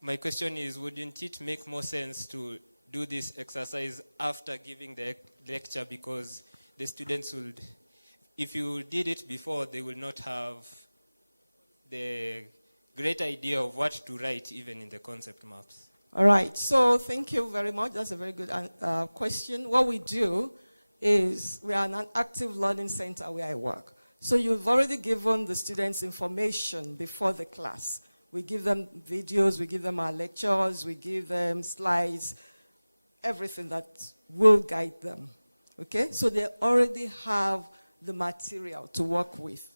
My question is, wouldn't it make more sense to do this exercise after giving the lecture, because the students would, if you did it before, they will not have the great idea of what to write even in the concept maps. All right, so thank you very much. That's a very good question. What we do is we are an active learning center where I work. So you've already given the students information before the class. We give them videos, we give them our lectures, we give them slides, everything that will guide them. Okay, so they already have the material to work with.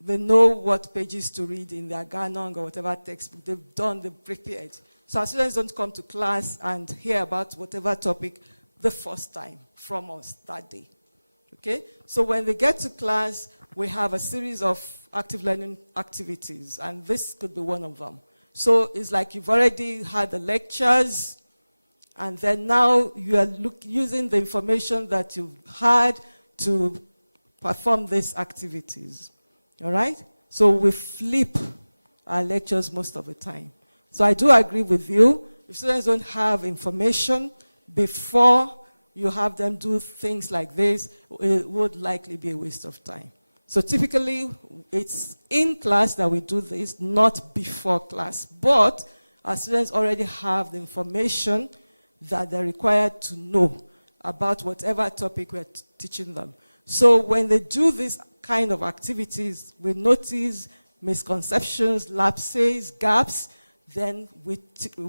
They know what pages to read in their Ganong or whatever textbook. They've prepared. So our students don't come to class and hear about whatever topic the first time from us that day. Okay? So when they get to class, we have a series of active learning activities, and this could be one of them. So it's like you've already had the lectures, and then now you are using the information that you've had to perform these activities. All right? So we flip our lectures most of the time. So I do agree with you. If students don't have information before you have them do things like this, it would likely be a waste of time. So typically, it's in class that we do this, not before class. But our students already have the information that they're required to know about whatever topic we're teaching them. So when they do these kind of activities, we notice misconceptions, lapses, gaps, then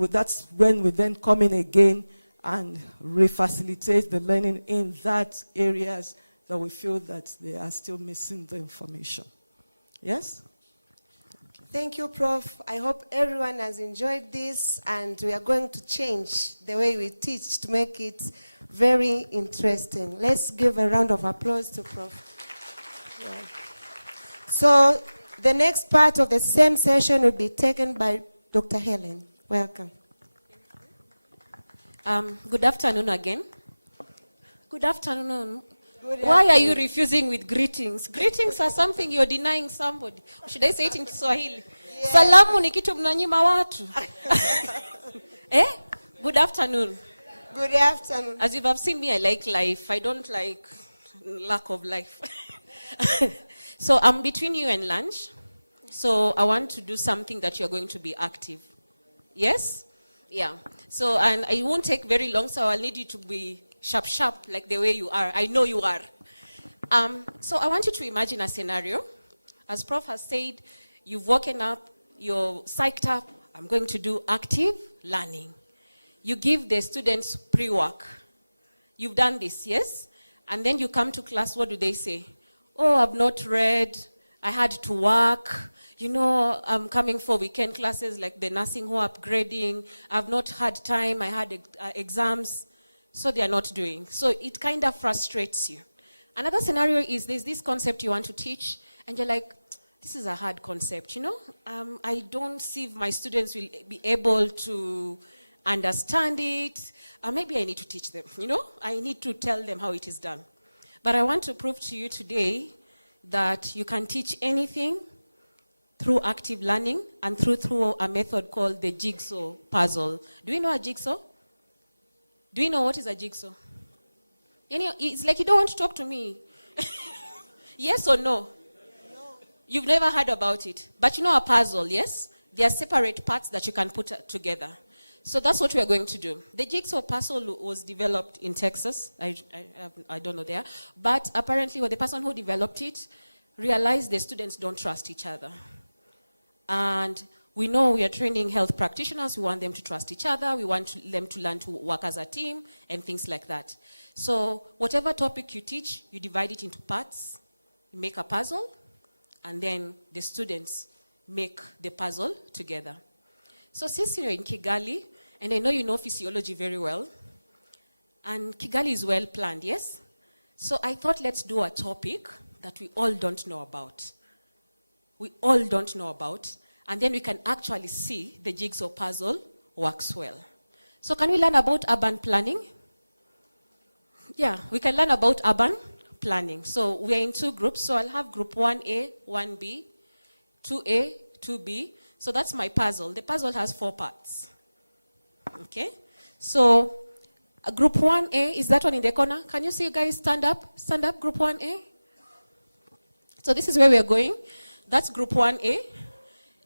that's when we then come in again and refacilitate the learning in that areas that we feel that they are still missing the information. Yes? Thank you, Prof. I hope everyone has enjoyed this, and we are going to change the way we teach to make it very interesting. Let's give a round of applause to Prof. Yeah. So the next part of the same session will be taken by Dr. Helen. Welcome. Good afternoon again. Good afternoon. Good Why are you afternoon. refusing with greetings? Greetings are something you're denying somebody. Should I say it in Kiswahili? Salamu ni kitu mnanyima watu. Eh? Good afternoon. Good afternoon. As you have seen me, I like life. I don't like lack of life. So I'm between you and lunch. So I want to do something that you're going to be active. Yes? Yeah. So, and it won't take very long, so I'll need you to be sharp, like the way you are. I know you are. So I want you to imagine a scenario. As Prof has said, you've woken up, you're psyched up, I'm going to do active learning. You give the students pre-work. You've done this, yes? And then you come to class, what do they say? Oh, I've not read, I had to work. You know, I'm coming for weekend classes like the nursing home upgrading. I've not had time, I had exams. So they are not doing. So it kind of frustrates you. Another scenario is there's this concept you want to teach, and you're like, this is a hard concept, you know? I don't see if my students will be able to understand it. Maybe I need to teach them, you know? I need to tell them how it is done. But I want to prove to you today that you can teach anything through active learning and through a method called the Jigsaw puzzle. Do you know a jigsaw? Do you know what is a jigsaw? It's like you don't want to talk to me. Yes or no? No. You've never heard about it. But you know a puzzle, yes? There are separate parts that you can put together. So that's what we are going to do. The jigsaw puzzle was developed in Texas. I don't know there. But apparently the person who developed it realized the students don't trust each other. And we know we are training health practitioners. We want them to trust each other. We want them to learn to work as a team and things like that. So whatever topic you teach, you divide it into parts, you make a puzzle, and then the students make the puzzle together. So since you're in Kigali, and I know you know physiology very well, and Kigali is well planned, yes? So I thought let's do a topic that we all don't know about. We all don't know about. And then we can actually see the jigsaw puzzle works well. So can we learn about urban planning? Yeah, we can learn about urban planning. So we are in two groups. So I'll have group 1A, 1B, 2A, 2B. So that's my puzzle. The puzzle has 4 parts. Okay? So group 1A, is that one in the corner? Can you see you guys stand up? Stand up, group 1A. So this is where we are going. That's group 1A.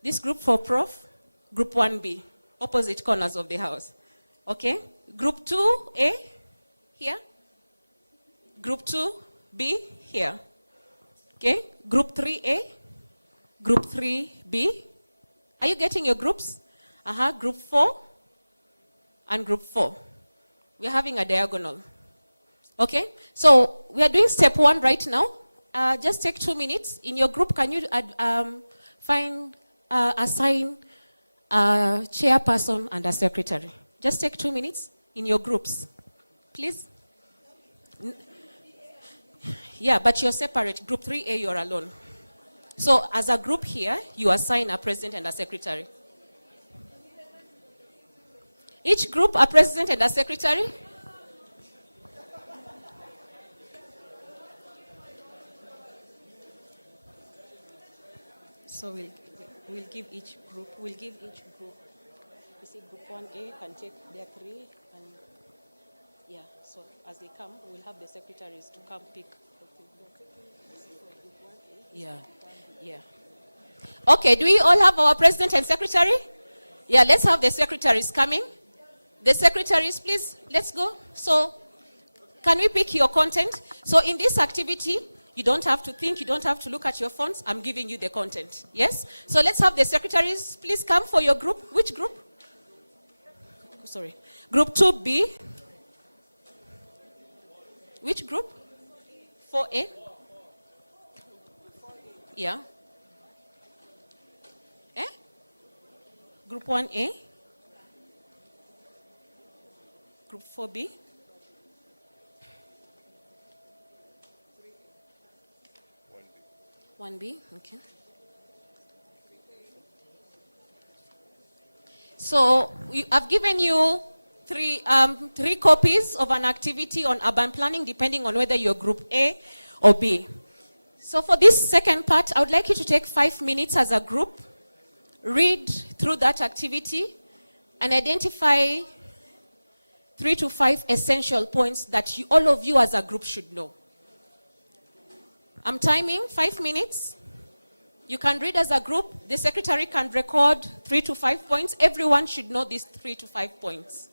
This group for Prof, group 1B, opposite corners of the house. Okay? Group 2A, here. Group 2B, here. Okay? Group 3A, group 3B. Are you getting your groups? Group 4 and group 4. We're having a diagonal. Okay? So we are doing step 1 right now. Just take 2 minutes. In your group, can you assign a chairperson and a secretary? Just take 2 minutes in your groups, please. Yeah, but you're separate. Group 3A, you're alone. So as a group here, you assign a president and a secretary. Each group, a president and a secretary. So we'll give each group, you see group 1A can take their 3, and yeah, so as they come, we'll have the secretaries to come pick. Yeah, yeah. Okay, do we all have our president and secretary? Yeah, let's have the secretaries coming. The secretaries, please, let's go. So, can we pick your content? So in this activity, you don't have to think, you don't have to look at your phones. I'm giving you the content. Yes? So let's have the secretaries. Please come for your group. Which group? Sorry. Group 2B. Which group? 4A? Yeah. Eh? Group 1A? Group 4B? 1B. 1B, okay. So I've given you three copies of an activity on urban planning, depending on whether you're group A or B. So for this second part, I would like you to take 5 minutes as a group, read through that activity, and identify 3 to 5 essential points that all of you as a group should know. I'm timing 5 minutes. You can read as a group. The secretary can record 3 to 5 points. Everyone should know these 3 to 5 points.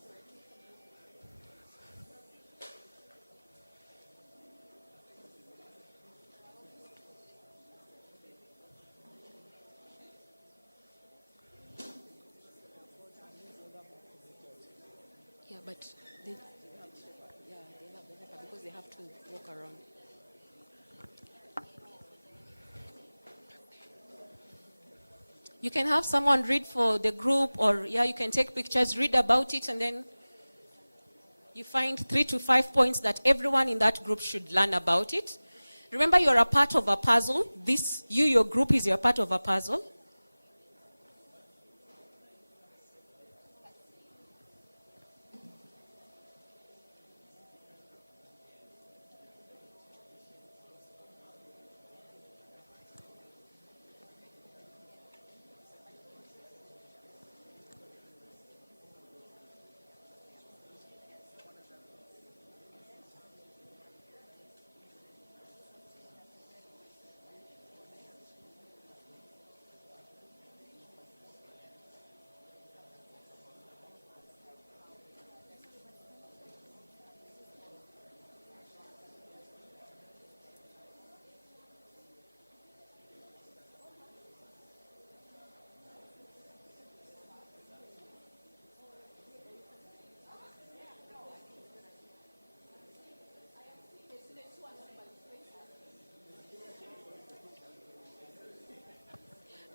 Yeah, but they have because they have to walk around. You can have someone read for the group, or you can take pictures, read about it, and then you find 3 to 5 points that everyone in that group should learn about it. Remember, you're a part of a puzzle. Your group is your part of a puzzle.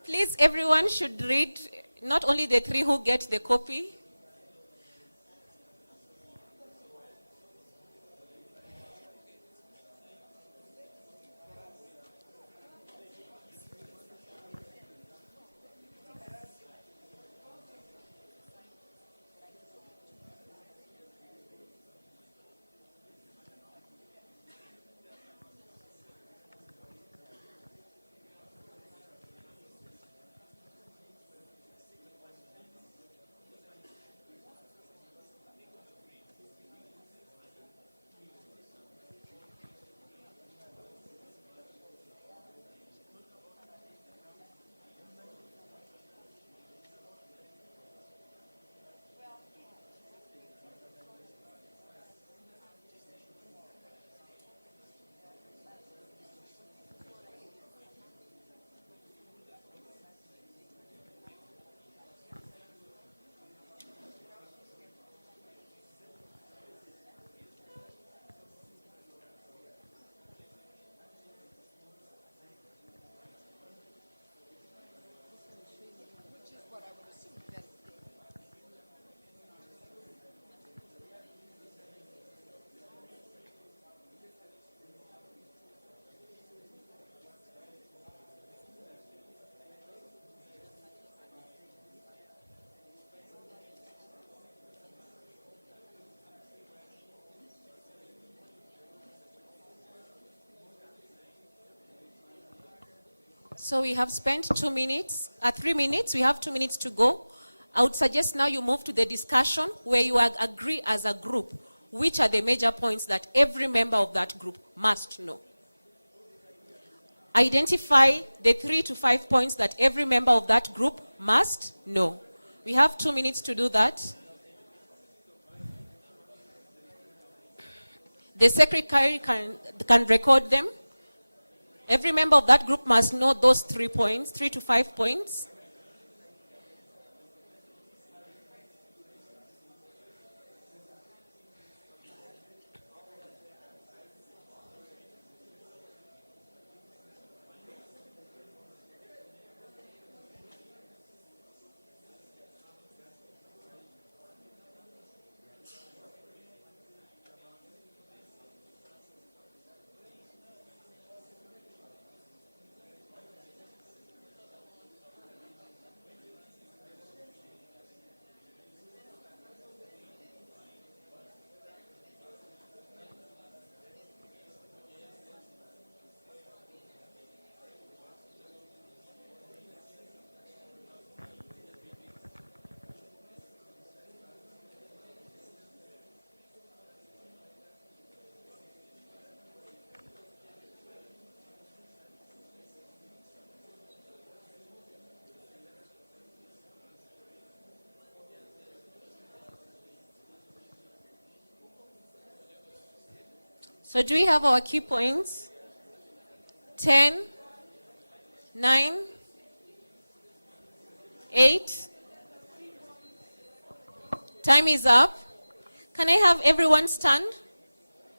Please, everyone should read, not only the 3 who get the copy. So we have spent 2 minutes, 3 minutes, we have 2 minutes to go. I would suggest now you move to the discussion where you agree as a group which are the major points that every member of that group must know. Identify the 3 to 5 points that every member of that group must know. We have 2 minutes to do that. The secretary can record them. Every member of that group must know those 3 points, 3 to 5 points. So do we have our key points? 10, 9, 8. Time is up. Can I have everyone stand?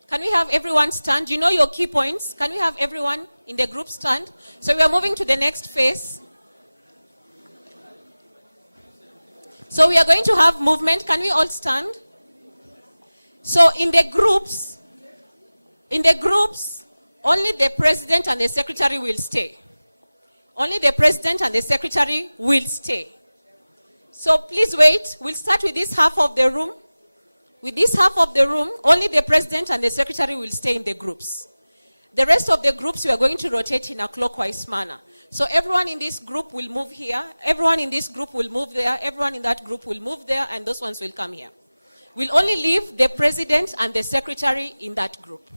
Can we have everyone stand? Do you know your key points? Can we have everyone in the group stand? So we are moving to the next phase. So we are going to have movement. Can we all stand? So in the groups, only the president and the secretary will stay. Only the president and the secretary will stay. So please wait. We'll start with this half of the room. With this half of the room, only the president and the secretary will stay in the groups. The rest of the groups, we are going to rotate in a clockwise manner. So everyone in this group will move here. Everyone in this group will move there. Everyone in that group will move there, and those ones will come here. We'll only leave the president and the secretary in that group.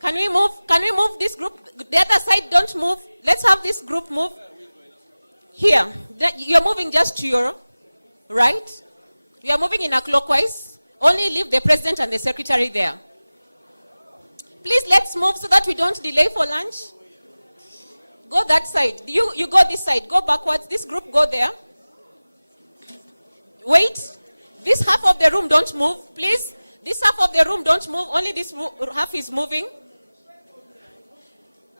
Can we move? Can we move this group? The other side, don't move. Let's have this group move. Here. You're moving just to your right. We are moving in a clockwise. Only leave the president and the secretary there. Please, let's move so that we don't delay for lunch. Go that side. You go this side. Go backwards. This group, go there. Wait. This half of the room, don't move. Please. This half of the room, don't move. Only this half is moving.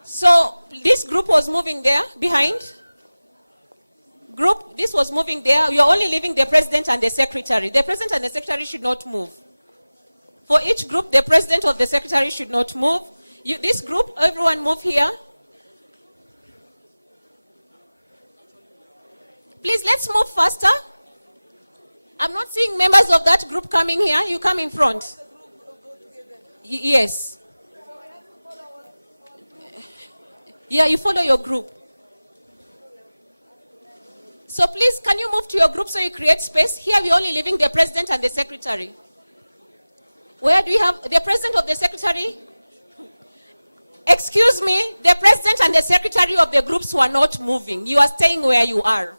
So, this group was moving there, behind. Group, this was moving there. You're only leaving the president and the secretary. The president and the secretary should not move. For each group, the president or the secretary should not move. This group, everyone move here. Please, let's move faster. I'm not seeing members of that group coming here. You come in front. Yes. Yeah, you follow your group. So please, can you move to your group so you create space? Here we're only leaving the president and the secretary. Where do we have the president of the secretary? Excuse me, the president and the secretary of the groups were not moving. You are staying where you are.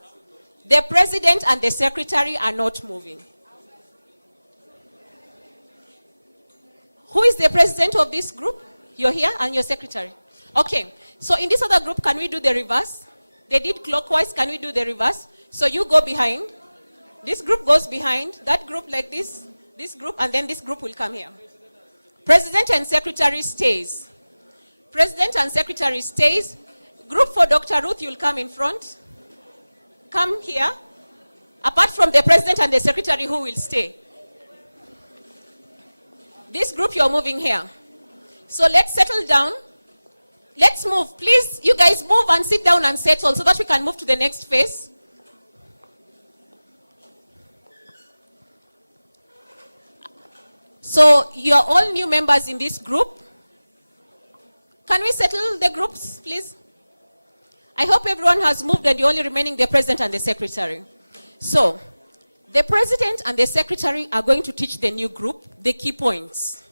The president and the secretary are not moving. Who is the president of this group? You're here and your secretary. Okay, so in this other group, can we do the reverse? They did clockwise, can we do the reverse? So you go behind. This group goes behind. That group like this group, and then this group will come here. President and secretary stays. President and secretary stays. Group for Dr. Ruth, you'll come in front. Come here. Apart from the president and the secretary who will stay. This group, you're moving here. So let's settle down. Let's move. Please, you guys move and sit down and settle so that we can move to the next phase. So you're all new members in this group. Can we settle the groups, please? I hope everyone has moved and you're only remaining the president and the secretary. So, the president and the secretary are going to teach the new group the key points.